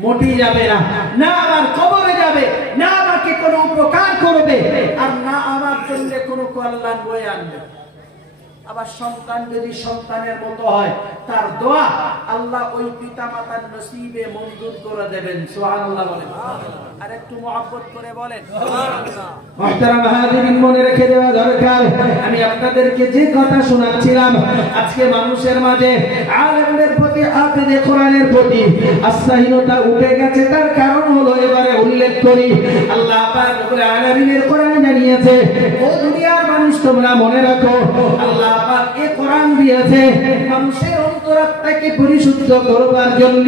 মোটেই যাবে না। না আমার কবরে যাবে, না আমাকে কোনো উপকার করবে, আর না আমার জন্য কোনো কল্যাণ বয়ে আনবে। আবার সন্তান যদি সন্তানের মতো হয়, তার দোয়া আল্লাহ ওই পিতা মাতার নসিবে মঞ্জুর করে দেবেন। সুবহানাল্লাহ বলেন। আর একটু মহব্বত করে বলেন সুবহানাল্লাহ। মুহতারাম হাজিরিন, মনে রেখে দেওয়া দরকার, আমি আপনাদেরকে যে কথা শোনাচ্ছিলাম, আজকে মানুষের মাঝে আলেমদের প্রতি, হাফেজে কোরআনের প্রতি আস্থাহীনতা উঠে গেছে। তার কারণ হলো, এবারে উল্লেখ করি, আল্লাহ পাক রব্বুল আলামিনের কোরআন জানিয়েছে, ও দুনিয়ার মানুষ তোমরা মনে রাখো, আল্লাহ পাক এই কোরআন দিয়েছে মানুষের অন্তরাত্মাকে পরিশুদ্ধ করবার জন্য,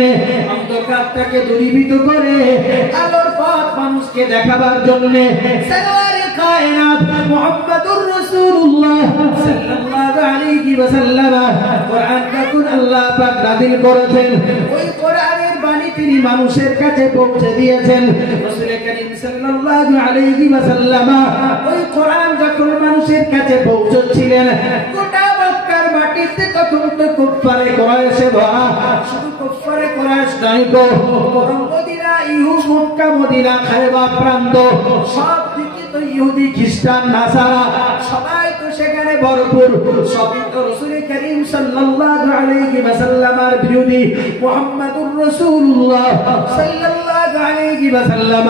অন্ধকারটাকে দূরীভূত করে আলোর পথ মানুষকে দেখাবার জন্য। সরওয়ারে কায়নাত মুহাম্মদুর রাসূলুল্লাহ সাল্লাল্লাহু আলাইহি ওয়াসাল্লাম কোরআনটা আল্লাহ পাক নাযিল করেছেন। ওই কোরআনের বাণী তিনি মানুষের কাছে পৌঁছে দিয়েছেন। রাসূল করিম সাল্লাল্লাহু আলাইহি ওয়াসাল্লাম ওই কোরআন যখন মানুষের কাছে পৌঁছচ্ছিলেন, গোটা মক্কার মাটিতে তখন তো কুফারে কুরাইশে ভরা। শুধু কুফারে কুরাইশ নয় গো, বরং মদিনা, ইহুদ, মক্কা, মদিনা, খায়বার প্রান্ত, সব দিকে তো ইহুদি, খ্রিস্টান, নাসারা সবাই তো সেখানে ভরপুর। সবই তো রাসূল করিম সাল্লাল্লাহু আলাইহি ওয়াসাল্লামের বিরোধী। মুহাম্মদুর রাসূলুল্লাহ সাল্লাল্লাহু আলাইহি ওয়াসাল্লাম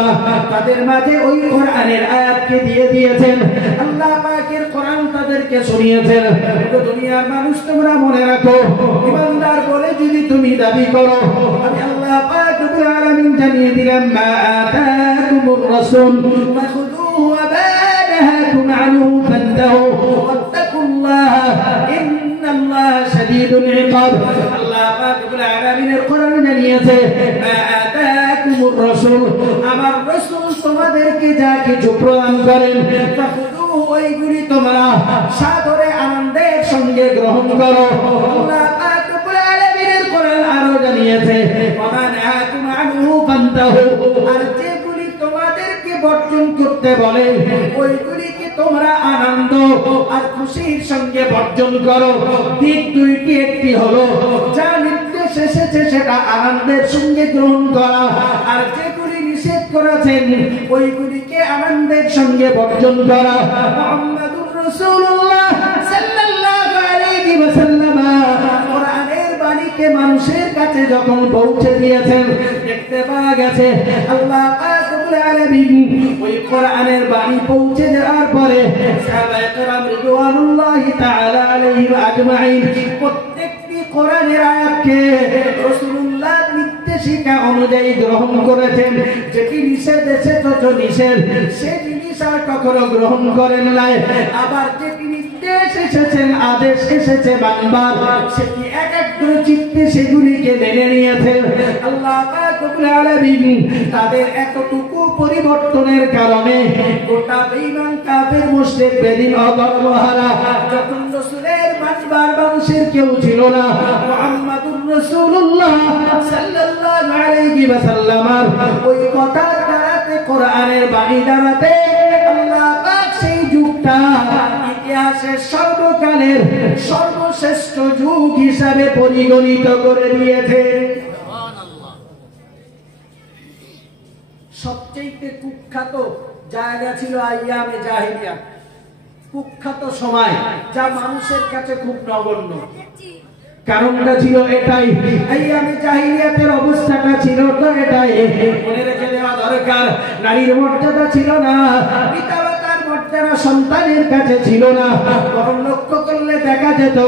তাদের মাঝে ওই কোরআনের আয়াতকে দিয়ে দিয়েছেন। আল্লাহ পাকের কোরআন তাদেরকে শুনিয়েছেন। তো দুনিয়ার মানুষ তোমরা মনে রাখো, ইমানদার বলে যদি তুমি দাবি করো, আমি আল্লাহ পাক রব্বুল আলামিন জানিয়ে দিলাম, মা আতাকুমুর রাসূল ফাখুযুহু ওয়া মা নাহাকুম আনহু ফান্তাহু ওয়াত্তাকুল্লাহ ইন্নাল্লাহা শাদীদুল ইকাব। আল্লাহ পাক রব্বুল আলামিনের কোরআন জানিয়েছে, মা আতাকুমুর রাসূল, আমার রাসূল তোমাদেরকে যা কিছু প্রদান করেন, ফাখুযুহু, ওইগুলি তোমরা সাদরে আনন্দের সঙ্গে গ্রহণ করো। আল্লাহ পাক রব্বুল আলামিনের কোরআন আরো জানিয়েছে, ওয়া মা নাহাকুম আনহু ফান্তাহু, আর যেগুলি তোমাদেরকে বর্জন করতে বলে ওইগুলিকে তোমরা আনন্দ আর খুশির সঙ্গে বর্জন করো। দিক দুইটি, একটি হলো যা নির্দেশ এসেছে সেটা আনন্দের সঙ্গে গ্রহণ করা, আর যেগুলি নিষেধ করেছেন ওইগুলিকে আনন্দের সঙ্গে বর্জন করা। মুহাম্মদুর রাসূলুল্লাহ সাল্লাল্লাহু আলাইহি ওয়াসাল্লাম কোরআনের বাণীকে মানুষের কাছে যখন পৌঁছে দিয়েছেন, দেখতে পাওয়া গেছে আল্লাহ পাক রব্বুল আলামিন ওই কোরআনের বাণী পৌঁছে দেওয়ার পরে সাহাবায়ে কেরাম রিদওয়ানুল্লাহি তাআলা আলাইহিম আজমাইন প্রত্যেকটি কোরআনের আয়াতকে রাসূলুল্লাহ নির্দেশিকা অনুযায়ী গ্রহণ করেছেন। যেটি নিষেধ এসেছে তো নিষেধ, সেই জিনিস আর কখনো গ্রহণ করেন নাই। আবার যেটি নির্দেশ এসেছেন, আদেশ এসেছে মানবার, সেটি একাগ্র চিত্তে সেগুলিকে মেনে নিয়েছেন। আল্লাহ পাক রব্বুল আলামিন তাদের এতটুকু পরিবর্তনের কারণে গোটা বেঈমান কাফের মুশরিক বেদিন অধর্মহারা যখন রাসূলের মানবার মানুষের কেউ ছিল না, মুহাম্মদুর রাসূলুল্লাহ সাল্লাল্লাহু আলাইহি ওয়াসাল্লাম ওই কথার দ্বারাতে, কোরআনের বাণী দ্বারাতে আল্লাহ পাক সেই যুগটা ইতিহাসের সর্বকালের সর্বশ্রেষ্ঠ যুগ হিসাবে পরিগণিত করে দিয়েছে। সবচেয়ে কুখ্যাত জায়গা ছিল আইয়ামে জাহিলিয়া, কুখ্যাত সময় যা মানুষের কাছে খুব নগণ্য। কারণটা ছিল এটাই, আইয়ামে জাহিলিয়াতের অবস্থাটা ছিল তো এটাই। মনে রেখে দেওয়া দরকার, নারীর মর্যাদা ছিল না, পিতা মাতার মর্যাদা সন্তানের কাছে ছিল না। বরং লক্ষ্য করলে দেখা যেত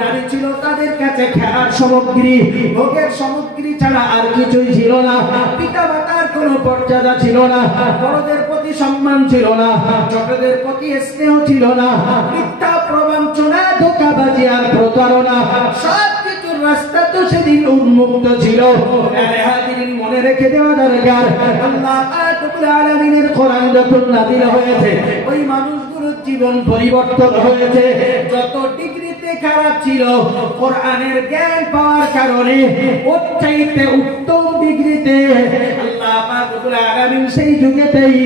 নারী ছিল তাদের কাছে খেলার সামগ্রী, ভোগের সামগ্রী ছাড়া আর কিছুই ছিল না। পিতা মাতার কোনো মর্যাদা ছিল না, বড়দের প্রতি সম্মান ছিল না, ছোটদের প্রতি স্নেহ ছিল না, মিথ্যা প্রবঞ্চনা, ধোঁকাবাজি আর প্রতারণা, সবকিছুর রাস্তা তো সেদিন উন্মুক্ত ছিল। মনে রেখে দেওয়া দরকার, আল্লাহ পাক রব্বুল আলামিনের কোরআন যখন নাযিল হয়েছে, ওই মানুষগুলোর জীবন পরিবর্তন হয়েছে। যত ডিগ্রিতে খারাপ ছিল, কোরআনের জ্ঞান পাওয়ার কারণে ওর চাইতে উত্তম ডিগ্রিতে আল্লাহ পাক রব্বুল আলামিন সেই যুগেতেই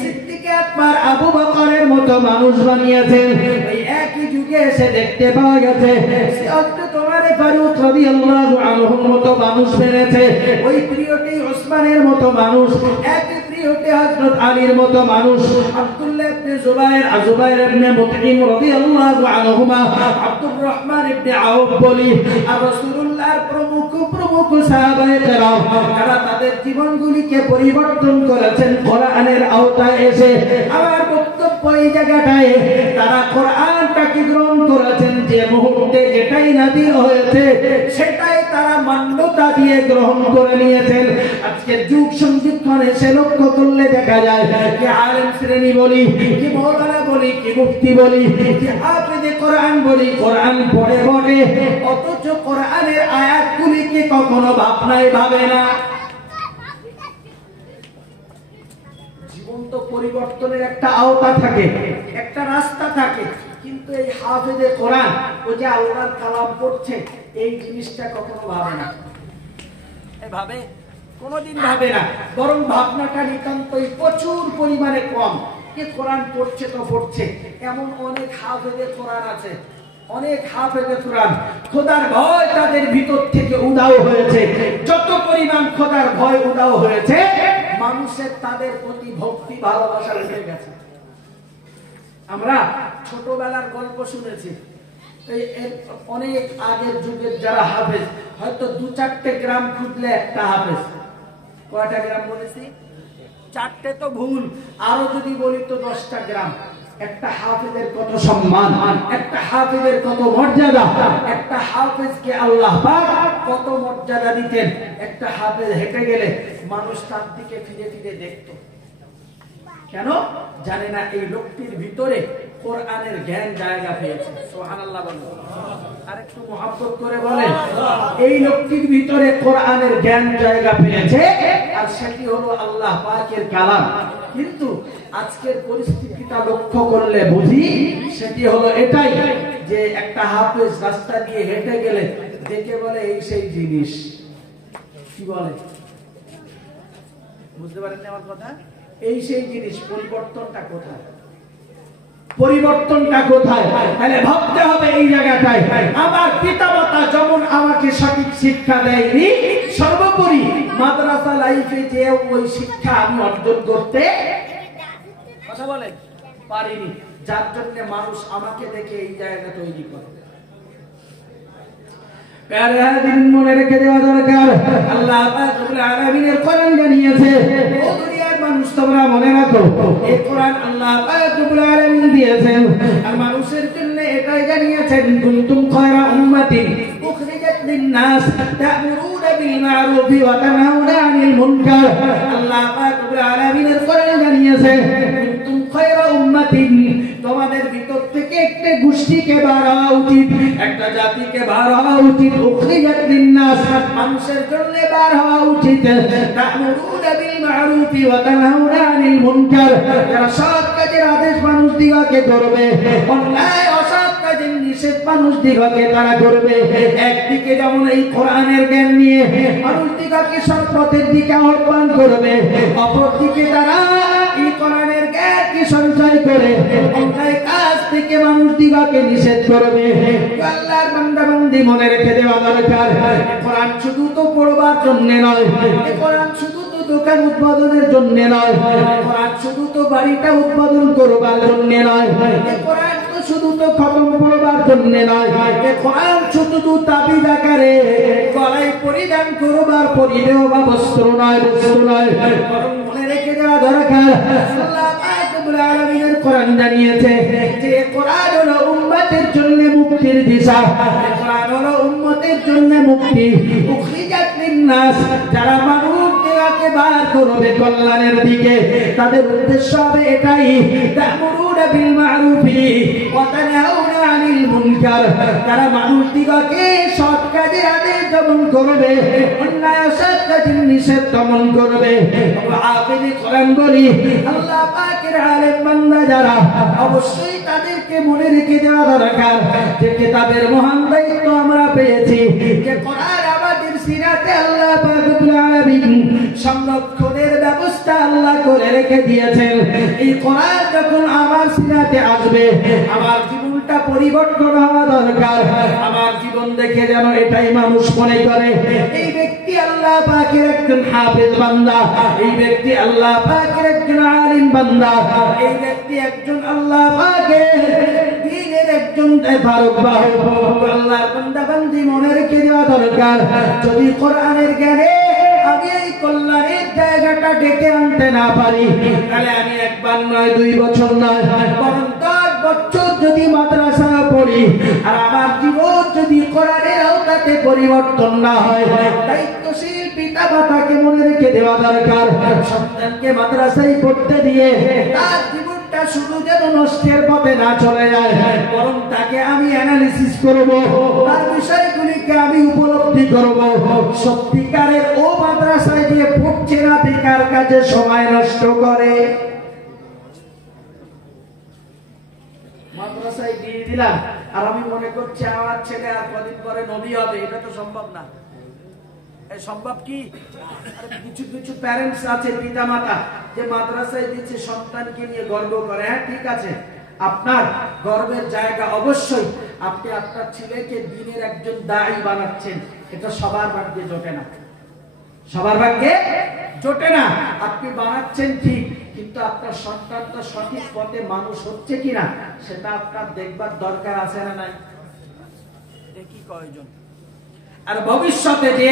সিদ্দিক আকবর, আবু বকরের মতো মানুষ বানিয়েছেন। এই একই যুগে এসে দেখতে পাওয়া গেছে হযরত ওমর ফারুক রাদিয়াল্লাহু আনহুর মতো মানুষ বেড়েছে, ওই পিরিয়ডে ওসমানের মতো মানুষ, একই পিরিয়ডে হযরত আলীর মতো মানুষ, আব্দুল্লাহ ইবনে জুবায়ের ইবনে মুতঈম রাদিয়াল্লাহু আনহুমা, আব্দুর রহমান ইবনে আউফ বলি, আর রাসূলুল্লাহর প্রমুখ সাহাবায়ে কেরাম যারা তাদের জীবনগুলিকে পরিবর্তন করেছেন কোরআনের আওতায় এসে। আমার বক্তব্য এই জায়গাটায়, তারা কোরআনটাকে গ্রহণ করেছেন, যে মুহূর্তে যেটাই নাযিল হয়েছে সেটাই তারা মান্যতা দিয়ে গ্রহণ করে নিয়েছেন। আজকে যুগ সন্ধিক্ষণ এসে লক্ষ্য করলে দেখা যায় যে আলেম শ্রেণী বলি, কি মৌলানা বলি, কি মুফতি বলি, কি হাফেজে কোরআন বলি, কোরআন পড়ে বটে, অথচ কোরআনের আয়াতগুলিকে কখনো ভাবনায় ভাবে না। জীবন তো পরিবর্তনের একটা আওতা থাকে, একটা রাস্তা থাকে, কিন্তু এই হাফেজে কোরআন, ও যে আল্লাহর কালাম পড়ছে, এই জিনিসটা কখনো ভাবে না। ভাবে? কোনোদিন ভাবে না, বরং ভাবনাটা নিতান্তই প্রচুর পরিমাণে কম। যে কোরআন পড়ছে তো পড়ছে, এমন অনেক হাফেজে কোরআন আছে, অনেক হাফেজে কোরআন খোদার ভয় তাদের ভিতর থেকে উধাও হয়েছে। যত পরিমাণ খোদার ভয় উধাও হয়েছে, মানুষের তাদের প্রতি ভক্তি ভালোবাসা উঠে গেছে। আমরা ছোটবেলার গল্প শুনেছি, অনেক আগের যুগের যারা হাফেজ, হয়তো 2-4টে গ্রাম খুঁজলে একটা হাফেজ। কয়টা গ্রাম বলেছি? 4টে তো ভুল, আরো যদি বলি তো 10টা গ্রাম। একটা হাফেজের কত সম্মান, একটা হাফেজের কত মর্যাদা, একটা হাফেজকে আল্লাহ পাক কত মর্যাদা দিতেন। একটা হাফেজ হেঁটে গেলে মানুষ তার দিকে ফিরে ফিরে দেখতো। কেন? জানে না এই লোকটির ভিতরে কোরআনের জ্ঞান জায়গা পেয়েছে। সুবহানাল্লাহ বলুন, আরেকটু মহব্বত করে বলেন। এই লোকটির ভিতরে কোরআনের জ্ঞান জায়গা পেয়েছে, আর সেটি হলো আল্লাহ পাকের কালাম। কিন্তু আজকের পরিস্থিতিটা লক্ষ্য করলে বুঝি সেটি হলো এটাই, যে একটা হাফেজ রাস্তা দিয়ে হেঁটে গেলে দেখে বলে এই সেই জিনিস। কি বলে? বুঝতে পারেন আমার কথা? এই সেই জিনিস। পরিবর্তনটা কোথায়? পরিবর্তনটা কোথায়? তাহলে ভাবতে হবে এই জায়গাটায়। আমার পিতামাতা যেমন আমাকে সঠিক শিক্ষা দেয়নি, সর্বোপরি মাদ্রাসা লাইফে যে ওই শিক্ষা আমি অর্জন করতে কথা বলেন পারিনি, যার জন্য মানুষ আমাকে দেখে এই জায়গা তৈরি করে। মনে রেখে দেওয়া দরকার, আল্লাহ পাক রব্বুল আলামিনের কোরআন জানিয়েছে, ও দুনিয়ার মানুষ তোমরা মনে রাখো, এই কোরআন আল্লাহ পাক রব্বুল আলামিন দিয়েছেন, আর মানুষের জন্য এটাই জানিয়েছেন, কুনতুম খায়রা উম্মাতিন উখরিজাত লিন-নাস তা'মুরুনা বিল মা'রুফি ওয়া তানহাউনা আনিল মুনকার। আল্লাহ পাক রব্বুল আলামিনের কোরআন জানিয়েছে, কুনতুম খায়রা উম্মাতিন, তোমাদের ভিতর থেকে একটা গোষ্ঠীকে বার হওয়া উচিত, একটা জাতিকে বার হওয়া উচিত, উখরিজাত লিন-নাস, মানুষের জন্য বার হওয়া উচিত, তা'মুরুনা বিল মা'রুফি ওয়া তানহাউনা আনিল মুনকার, যারা সৎ কাজের আদেশ মানুষ দিগকে করবে, অন্যায় অসৎ কাজের নিষেধ মানুষ দিগকে তারা করবে। একদিকে যেমন এই কোরআনের জ্ঞান নিয়ে মানুষ দিগকে সৎ পথের দিকে আহ্বান করবে, অপরদিকে তারা এই কোরআনের জ্ঞানকে সঞ্চয় করে অন্যায় কাজ থেকে মানুষ দিগকে নিষেধ করবে। আল্লাহর বান্দা বান্দি মনে রেখে দেওয়া দরকার, কোরআন শুধু তো পড়বার জন্য নয়, কোরআন শুধু তো দোকান উদ্বোধনের জন্য নয়, কোরআন শুধু তো বাড়িটা উদ্বোধন করবার জন্য নয়, কোরআন তো শুধু তো খতম পড়বার জন্য নয়, কোরআন শুধু তো তাবিজ আকারে গলায় পরিধান করবার পরিধেয় বা বস্ত্র নয়, বস্তু নয়, বরং মনে রেখে দেওয়া দরকার, আল্লাহ পাক রব্বুল আলামিনের কোরআন জানিয়েছে যে কোরআন হলো উম্মতের জন্য মুক্তির দিশা, কোরআন হলো উম্মতের জন্য মুক্তি। উখরিজাত লিন-নাস, যারা মানুষকে বার করবে কল্যাণের দিকে, তাদের উদ্দেশ্য হবে এটাই, তা'মুরুনা বিল মা'রুফি ওয়া তানহাউনা আনিল মুনকার, যারা মানুষদিগকে সৎ কাজের আদেশ দমন করবে, অন্যায় অসৎ কাজের নিষেধ দমন করবে। হাফেজে কোরআন বলি, আল্লাহ পাকের আলেম বান্দা যারা, অবশ্যই তাদেরকে মনে রেখে দেওয়া দরকার যে কিতাবের মহান দায়িত্ব আমরা পেয়েছি, যে কোরআন আমাদের সিরাতে আল্লাহ পাক রব্বুল আলামিন সংরক্ষণের ব্যবস্থা আল্লাহ করে রেখে দিয়েছেন। এই কোরআন যখন আমার সিরাতে আসবে, আমার জীবন জীবনটা পরিবর্তন হওয়া দরকার। আমার জীবন দেখে যেন এটাই মানুষ মনে করে এই ব্যক্তি আল্লাহ পাকের একজন হাফেজ বান্দা, এই ব্যক্তি আল্লাহ পাকের একজন আলিম বান্দা, এই ব্যক্তি একজন আল্লাহ পাকের দ্বীনের একজন ধারক বাহক। আল্লাহর বান্দা বান্দি মনে রেখে দেওয়া দরকার, যদি কোরআনের জ্ঞানে আমি এই কল্যাণের জায়গাটা ডেকে আনতে না পারি, তাহলে আমি একবার নয়, 2 বছর নয়, বরং 10 বছর যদি মাদ্রাসা পড়ি আর আমার জীবন যদি কোরআনের আওতাতে পরিবর্তন না হয়, দায়িত্বশীল পিতা মাতাকে মনে রেখে দেওয়া দরকার, সন্তানকে মাদ্রাসায় পড়তে দিয়ে তার জীবনটা শুধু যেন নষ্টের পথে না চলে যায়, বরং তাকে আমি অ্যানালিসিস করব, তার বিষয়গুলিকে আমি উপলব্ধি করব, সত্যিকারের ও মাদ্রাসায় দিয়ে পড়ছে না বেকার কাজে সময় নষ্ট করে। মাদ্রাসায় দিয়ে দিলাম আর আমি মনে করছি আমার ছেলে আর কদিন পরে নবী হবে, এটা তো সম্ভব না। সম্ভব কি? কিছু কিছু প্যারেন্টস আছে, পিতা মাতা, যে মাদ্রাসায় দিচ্ছে সন্তানকে নিয়ে গর্ব করে। হ্যাঁ, ঠিক আছে, আপনার গর্বের জায়গা অবশ্যই। আপনি আপনার ছেলেকে দ্বীনের একজন দায়ী বানাচ্ছেন, এটা সবার ভাগ্যে জোটে না, সবার ভাগ্যে জোটে না। আপনি বানাচ্ছেন ঠিক, কিন্তু আপনার সন্তানটা সঠিক পথে মানুষ হচ্ছে কিনা সেটা আপনার দেখবার দরকার আছে না নাই? দেখি কয়জন। আর ভবিষ্যতে যে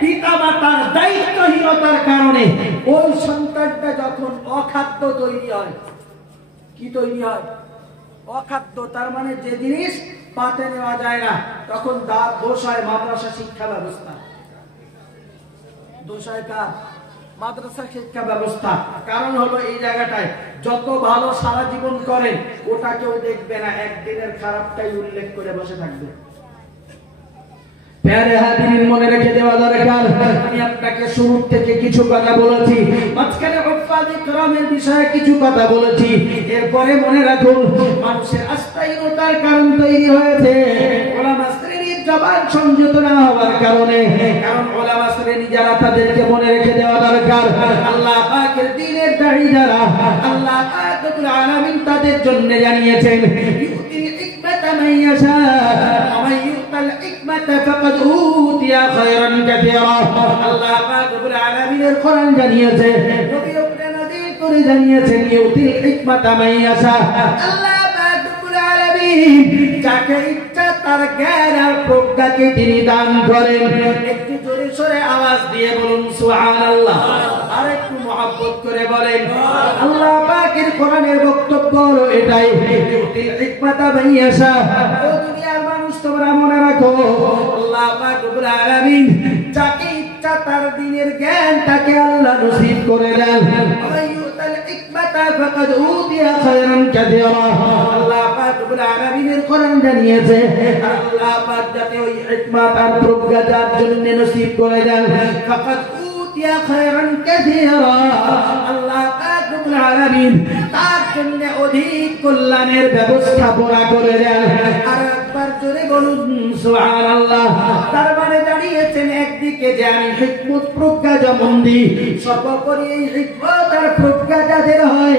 পিতা মাতার দায়িত্বহীনতার কারণে ওই সন্তানটা যখন অখাদ্য তৈরি হয়, কি তৈরি হয়? অখাদ্য, তার মানে যে জিনিস পাতে নেওয়া যায় না, তখন দোষ হয় মাদ্রাসা শিক্ষা ব্যবস্থা, দোষ হয় কার? মাদ্রাসা শিক্ষা ব্যবস্থা। কারণ হলো এই জায়গাটায় যত ভালো সারা জীবন করেন ওটা কেউ দেখবে না, একদিনের খারাপটাই উল্লেখ করে বসে থাকবে। প্যারে হাজির মনে রেখে দেওয়া দরকার। আমি আপনাকে শুরু থেকে কিছু কথা বলেছি, মাঝখানে উফাদি کرامের বিষয়ে কিছু কথা বলেছি, এরপরে মনে রাখুন মানুষের আস্থাহীনতার কারণ তৈরি হয়েছে ওলামা শ্রেণীর জবান সংযত না হওয়ার কারণে। কারণ ওলামা শ্রেণী যারা, তাদেরকে মনে রেখে দেওয়া দরকার আল্লাহ পাকের দ্বীনের দায়ী যারা, আল্লাহ পাক রব্বুল আলামিন তাদের জন্য জানিয়েছেন ইউতিল হিকমাতা মান ইয়াশা ওয়া মান ইউতাল হিকমাতা ফাকাদ উতিয়া খায়রান কাসীরা। আল্লাহ পাক রব্বুল আলামিনের কোরআন জানিয়েছে, নবী আপনার নাযিল করে জানিয়েছেন ইউতিল হিকমাতা মান ইয়াশা। আল্লাহ পাক রব্বুল আলামিন যাকে ইচ্ছা তার জ্ঞান আর প্রজ্ঞাকে তিনি দান করেন। একটু জোরে সোরে আওয়াজ দিয়ে বলুন সুবহানাল্লাহ, আর একটু মহব্বত করে বলেন। আল্লাহ পাকের কোরআনের বক্তব্য হলো এটাই, ইউতিল হিকমাতা মান ইয়াশা। ও দুনিয়ার মানুষ, তোমরা মনে রাখো আল্লাহ পাক রব্বুল আলামিন যাকে ইচ্ছা তার দ্বীনের জ্ঞান তাকে আল্লাহ নসিব করে দেন। আইয়ুতাল হিকমাতা ফাকাদ উতিয়া খায়রান কাসীরা। আল্লাহ পাক রব্বুল আলামিনের কোরআন জানিয়েছে আল্লাহ পাক যাতে ওই হিকমত আর প্রজ্ঞা যার জন্য নসিব করে দেন, ফাকাদ উতিয়া খায়রান কাসীরা। আল্লাহ পাক রব্বুল আলামিন তার জন্য অধিক কল্যাণের ব্যবস্থাপনা করে দেন। আর একবার জোরে বলুন সুবহানাল্লাহ। তার মানে জানিয়েছেন একদিকে যে আমি হিকমত প্রজ্ঞা যেমন দিই, সর্বোপরি এই হিকমত আর প্রজ্ঞা যাদের হয়